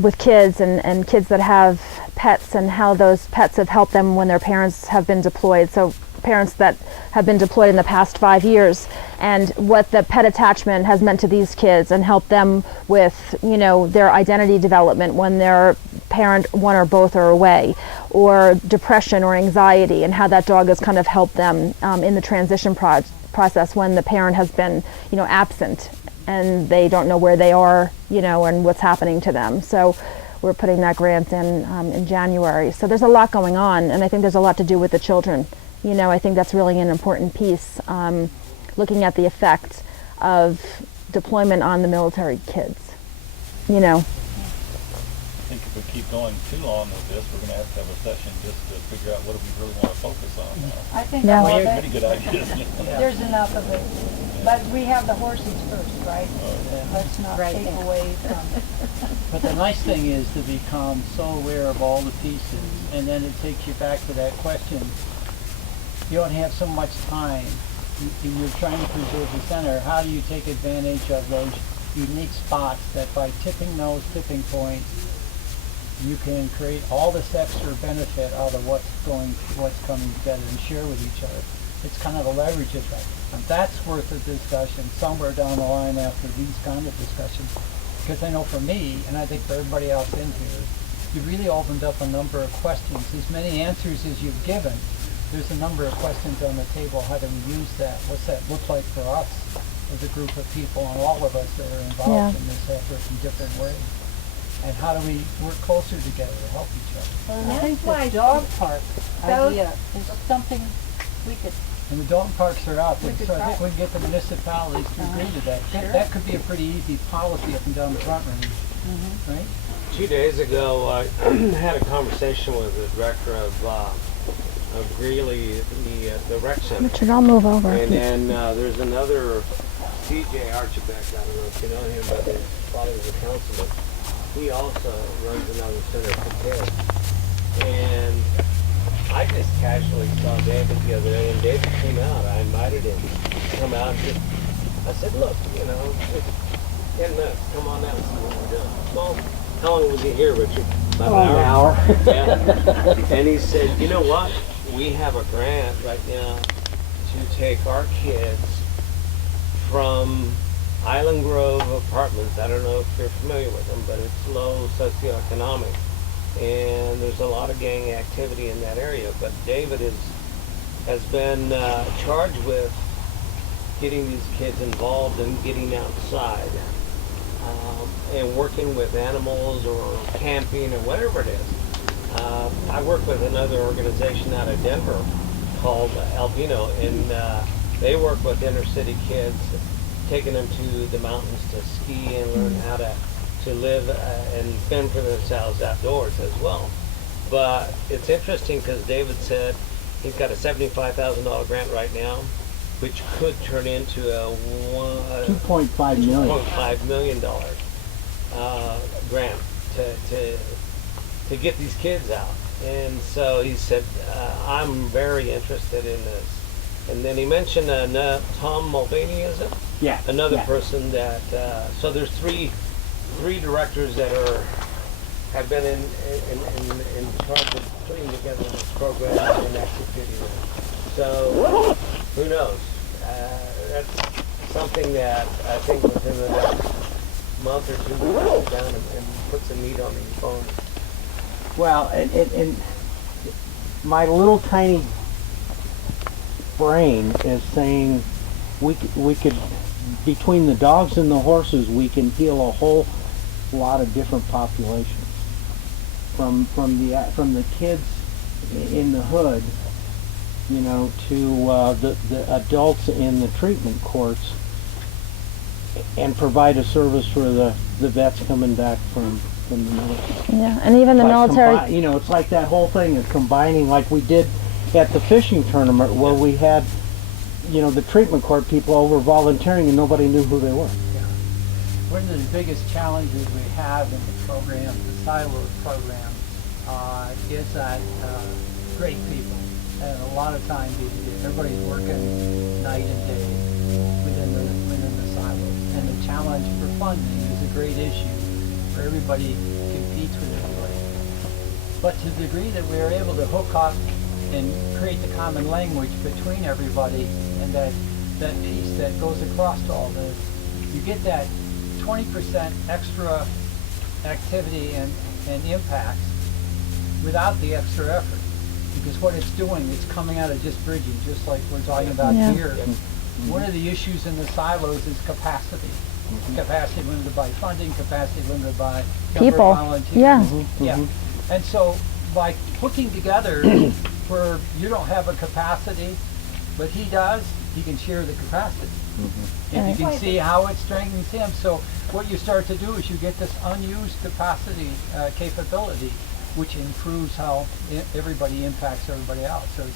with kids and kids that have pets and how those pets have helped them when their parents have been deployed. So parents that have been deployed in the past 5 years, and what the pet attachment has meant to these kids, and help them with, you know, their identity development when their parent, one or both, are away, or depression or anxiety, and how that dog has kind of helped them in the transition process when the parent has been, you know, absent and they don't know where they are, you know, and what's happening to them. So we're putting that grant in January. So there's a lot going on, and I think there's a lot to do with the children. You know, I think that's really an important piece, looking at the effect of deployment on the military kids, you know. I think if we keep going too long with this, we're going to have a session just to figure out what do we really want to focus on now. I think Yeah. all We of have it, pretty good ideas. there's enough of it. But we have the horses first, right? Let's not Right take now. away from But the nice thing is to become so aware of all the pieces, and then it takes you back to that question. You don't have so much time. You're trying to preserve the center. How do you take advantage of those unique spots that by tipping those tipping points, you can create all this extra benefit out of what's coming together and share with each other. It's kind of a leverage effect. And that's worth a discussion somewhere down the line after these kind of discussions. Because I know for me, and I think for everybody else in here, you really opened up a number of questions. As many answers as you've given, there's a number of questions on the table. How do we use that? What's that look like for us as a group of people, and all of us that are involved in this effort in different ways? And how do we work closer together to help each other? Well, I think the dog park idea is something we could. And the dog parks are up, We and could so I think try. we can get the municipalities to agree to that. Sure. That could be a pretty easy policy up and down the front range, right? 2 days ago, I had a conversation with the director of Greeley, the rec center. Richard, I'll move over. And there's another CJ Archibald. I don't know if you know him, but his father was a councilman. He also runs another center for kids. And I just casually saw David the other day, and David came out. I invited him to come out. And I said, look, you know, it's 10 minutes. Come on out and see what we're doing. Well, how long was he here, Richard? About an hour. Yeah. And he said, you know what? We have a grant right now to take our kids from Island Grove Apartments. I don't know if you're familiar with them, but it's low socioeconomic. And there's a lot of gang activity in that area. But David has been charged with getting these kids involved and getting outside and working with animals or camping or whatever it is. I work with another organization out of Denver called Albino, and they work with inner city kids, taking them to the mountains to ski and learn how to live and fend for themselves outdoors as well. But it's interesting because David said he's got a $75,000 grant right now, which could turn into a $2.5 million. $2.5 million grant to get these kids out. And so he said, I'm very interested in this. And then he mentioned Tom Mulvaney, is it? Yeah. Another yeah. person that, so there's three directors that have been in charge of putting together this program and executing it. So who knows? That's something that I think within the next month or two we'll sit down and put some meat on these bones. Well, and my little tiny brain is saying we could, between the dogs and the horses, we can heal a whole lot of different populations. From the kids in the hood, you know, to the adults in the treatment courts, and provide a service for the vets coming back from the military. Yeah, and even the military. You know, it's like that whole thing of combining, like we did at the fishing tournament, where we had, you know, the treatment court people over volunteering and nobody knew who they were. One of the biggest challenges we have in the program, the silos program, is that great people, and a lot of time everybody's working night and day within the silos, and the challenge for funding is a great issue where everybody competes with everybody. But to the degree that we are able to hook up and create the common language between everybody, and that piece that goes across to all this, you get that 20% extra activity and impacts without the extra effort. Because what it's doing, it's coming out of just bridging, just like we're talking about here. One of the issues in the silos is capacity. Capacity limited by funding, capacity limited by number of volunteers. And so by hooking together where you don't have a capacity, but he does, he can share the capacity. And you can see how it strengthens him. So what you start to do is you get this unused capacity capability, which improves how everybody impacts everybody else. So we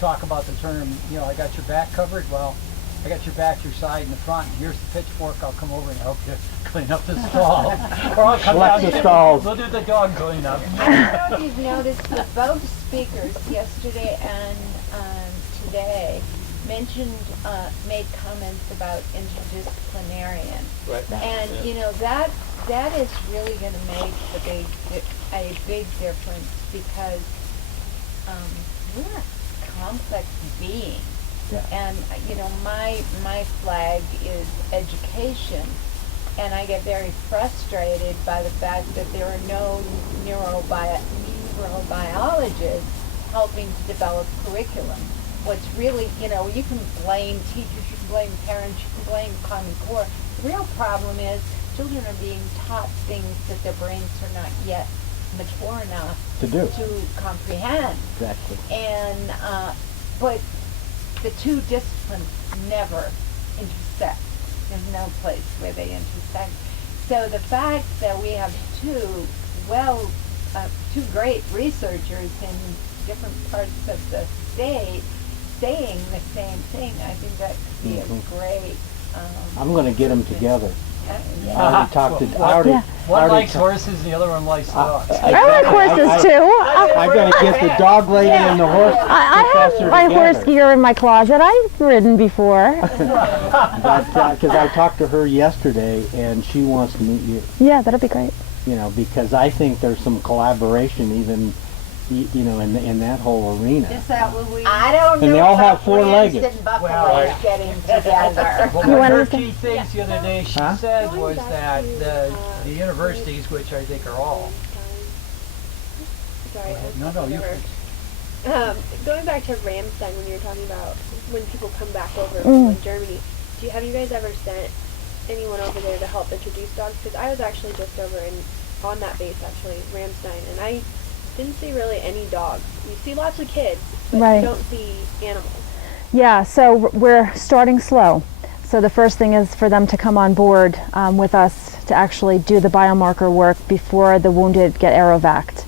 talk about the term, I got your back covered. Well, I got your back, your side, and the front. Here's the pitchfork. I'll come over and help you clean up the stall. Or I'll come down the stall. We'll do the dog cleanup. I don't know if you've noticed, but both speakers, yesterday and today, made comments about interdisciplinarian. Right. And that is really going to make a big difference, because we're complex beings. And my flag is education, and I get very frustrated by the fact that there are no neurobiologists helping to develop curriculum. What's really, you can blame teachers, you can blame parents, you can blame Common Core. The real problem is children are being taught things that their brains are not yet mature enough to comprehend. Exactly. And but the two disciplines never intersect. There's no place where they intersect. So the fact that we have two great researchers in different parts of the state saying the same thing, I think that could be a great... I'm going to get them together. Yeah. I already talked to... One likes horses, the other one likes dogs. I like horses too. I'm going to get the dog lady and the horse professor have my together. horse gear in my closet. I've ridden before. Because I talked to her yesterday, and she wants to meet you. Yeah, that'd be great. Because I think there's some collaboration even, in that whole arena. Is that what we... I don't know. And they all have four-legged. Getting together. One of her key things the other day she said was that the universities, which I think are all... Sorry. No, you going back to Ramstein, when you were talking about when people come back over from Germany, have you guys ever sent anyone over there to help introduce dogs? Because I was actually just over on that base, actually, Ramstein, and I didn't see really any dogs. You see lots of kids, but you don't see animals. Yeah, so we're starting slow. So the first thing is for them to come on board with us to actually do the biomarker work before the wounded get aerovac'd.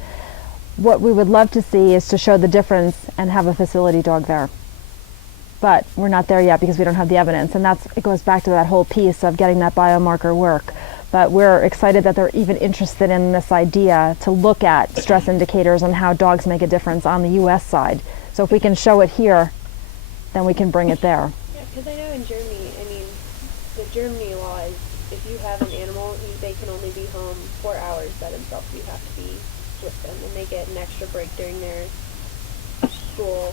What we would love to see is to show the difference and have a facility dog there. But we're not there yet because we don't have the evidence, and it goes back to that whole piece of getting that biomarker work. But we're excited that they're even interested in this idea to look at stress indicators and how dogs make a difference on the U.S. side. So if we can show it here, then we can bring it there. Yeah, because I know in Germany, the Germany law is if you have an animal, they can only be home 4 hours by themselves. You have to be with them, and they get an extra break during their school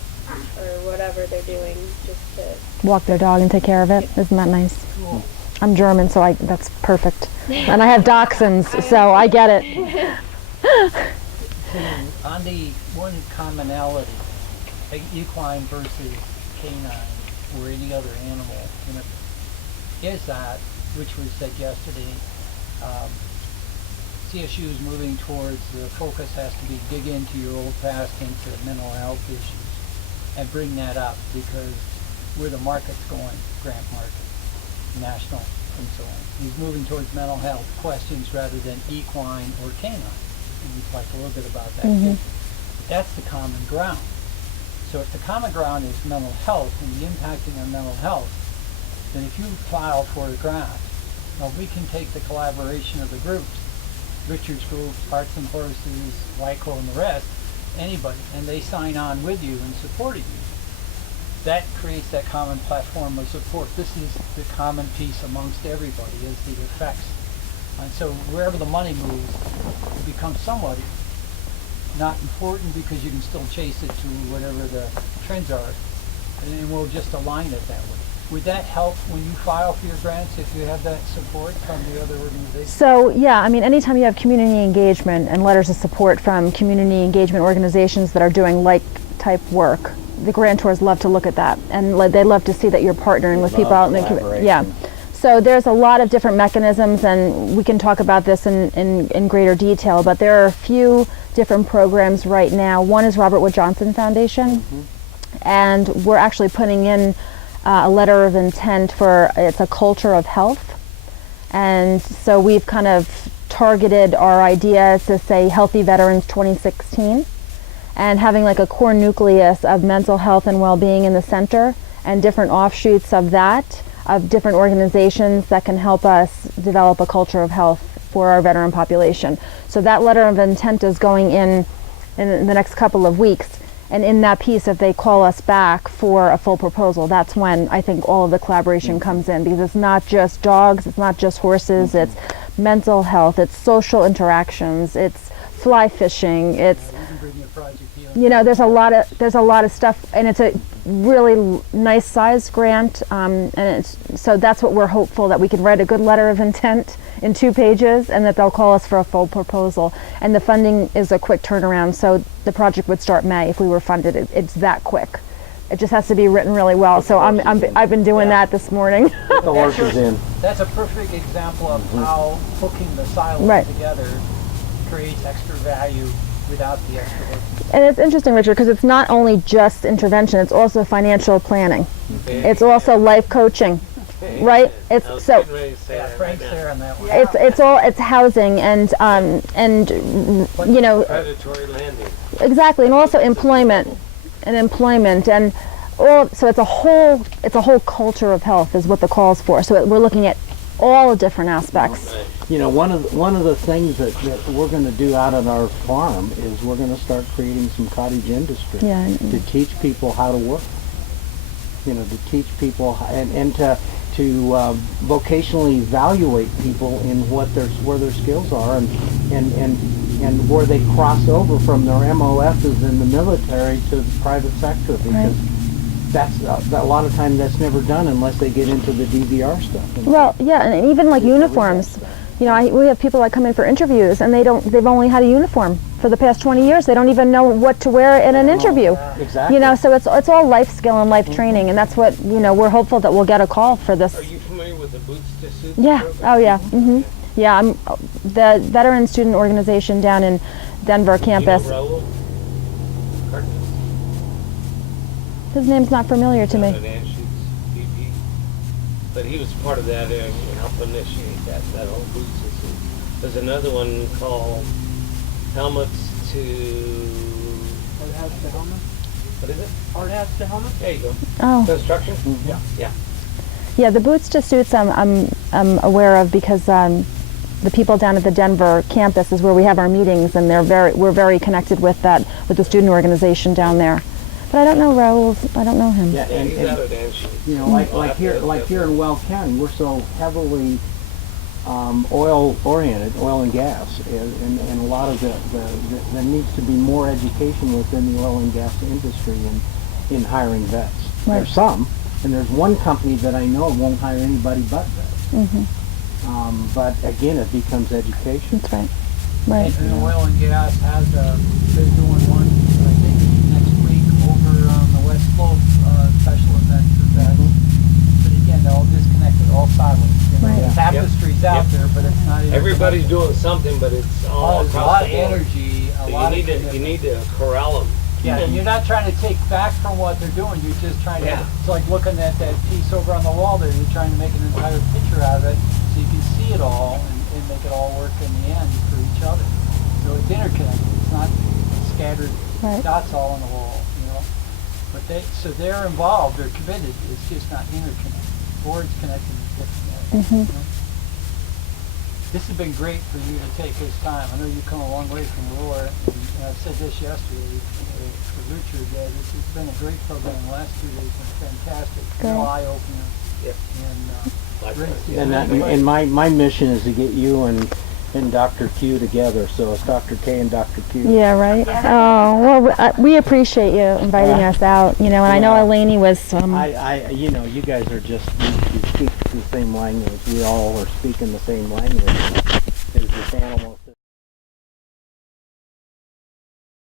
or whatever they're doing just to walk their dog and take care of it. Isn't that nice? Cool. I'm German, so that's perfect. And I have dachshunds, so I get it. On the one commonality, like equine versus canine or any other animal, is that, which was said yesterday, CSU is moving towards the focus has to be dig into your old past, into mental health issues, and bring that up because where the market's going, grant market, national, and so on. He's moving towards mental health questions rather than equine or canine. And we talked a little bit about that too. That's the common ground. So if the common ground is mental health and the impacting on mental health, then if you file for a grant, well, we can take the collaboration of the groups, Richard's group, Arts and Horses, Lyco, and the rest, anybody, and they sign on with you and supporting you. That creates that common platform of support. This is the common piece amongst everybody, is the effects. And so wherever the money moves, it becomes somewhat not important because you can still chase it to whatever the trends are, and then we'll just align it that way. Would that help when you file for your grants if you have that support from the other organizations? So yeah, I mean, anytime you have community engagement and letters of support from community engagement organizations that are doing like type work, the grantors love to look at that, and they love to see that you're partnering with people out in the community. Yeah. So there's a lot of different mechanisms, and we can talk about this in greater detail, but there are a few different programs right now. One is Robert Wood Johnson Foundation, and we're actually putting in a letter of intent for, it's a culture of health. And so we've kind of targeted our idea to say Healthy Veterans 2016, and having like a core nucleus of mental health and well-being in the center, and different offshoots of that, of different organizations that can help us develop a culture of health for our veteran population. So that letter of intent is going in the next couple of weeks. And in that piece, if they call us back for a full proposal, that's when I think all of the collaboration comes in, because it's not just dogs, it's not just horses, it's mental health, it's social interactions, it's fly fishing, it's, you know, there's a lot of stuff, and it's a really nice sized grant, and so that's what we're hopeful, that we can write a good letter of intent in 2 pages, and that they'll call us for a full proposal. And the funding is a quick turnaround, so the project would start May if we were funded. It's that quick. It just has to be written really well. So I've been doing that this morning. The horse is in. That's a perfect example of how hooking the silos together creates extra value without the extra work. And it's interesting, Richard, because it's not only just intervention, it's also financial planning. It's also life coaching, right? It's so Frank's there on that one. it's housing and you know, Predatory landing. exactly, and also employment and all. So it's a whole culture of health is what the call's for. So we're looking at all different aspects. You know, one of the things that we're going to do out on our farm is we're going to start creating some cottage industry to teach people how to work. You know, to teach people and to vocationally evaluate people in where their skills are and where they cross over from their MOSs in the military to the private sector, because that's a lot of time that's never done unless they get into the DVR stuff. Well, yeah, and even like uniforms. You know, we have people that come in for interviews, and they've only had a uniform for the past 20 years. They don't even know what to wear in an interview. Exactly. You know, so it's all life skill and life training, and that's what, you know, we're hopeful that we'll get a call for this. Are you familiar with the Boots to Suits program? Oh yeah. Yeah, I'm the veteran student organization down in Denver campus. You know Raul? His name's not familiar to me. VP. But he was part of that and helped initiate that whole Boots to Suits. There's another one called Helmets to... Art House to Helmet? What is it? Art House to Helmet? There you go. Oh. Construction? Yeah. Yeah. Yeah, the Boots to Suits I'm aware of, because the people down at the Denver campus is where we have our meetings, and we're very connected with the student organization down there. But I don't know Raul. I don't know him. Yeah, and he's out of Danshee. You know, like here in Weld County, we're so heavily oil oriented, oil and gas, and a lot of there needs to be more education within the oil and gas industry in hiring vets. Right. There's some, and there's one company that I know won't hire anybody but vets. But again, it becomes education. That's right. Right. And oil and gas has they're doing one, I think, next week over on the West Slope, special event for vets. But again, they're all disconnected, all silos. You know, the tapestry's out there, but it's not. Everybody's doing something, but it's all there's a lot of energy. You need to corral them. Yeah, and you're not trying to take back from what they're doing. You're just trying to. It's like looking at that piece over on the wall there. You're trying to make an entire picture out of it, so you can see it all and make it all work in the end for each other. So it's interconnected. It's not scattered dots all on the wall, you know. But they're involved. They're committed. It's just not interconnected. Or it's connected in different ways. You know? This has been great for you to take this time. I know you've come a long way from Aurora, and I said this yesterday for Richard, that this has been a great program. The last 2 days have been fantastic. Real eye-opener. Yep. And my mission is to get you and Dr. Q together, so it's Dr. K and Dr. Q. Yeah, right. Oh, well, we appreciate you inviting us out. You know, and I know Eleni was. You know, you guys are just you speak the same language. We all are speaking the same language. There's this animal.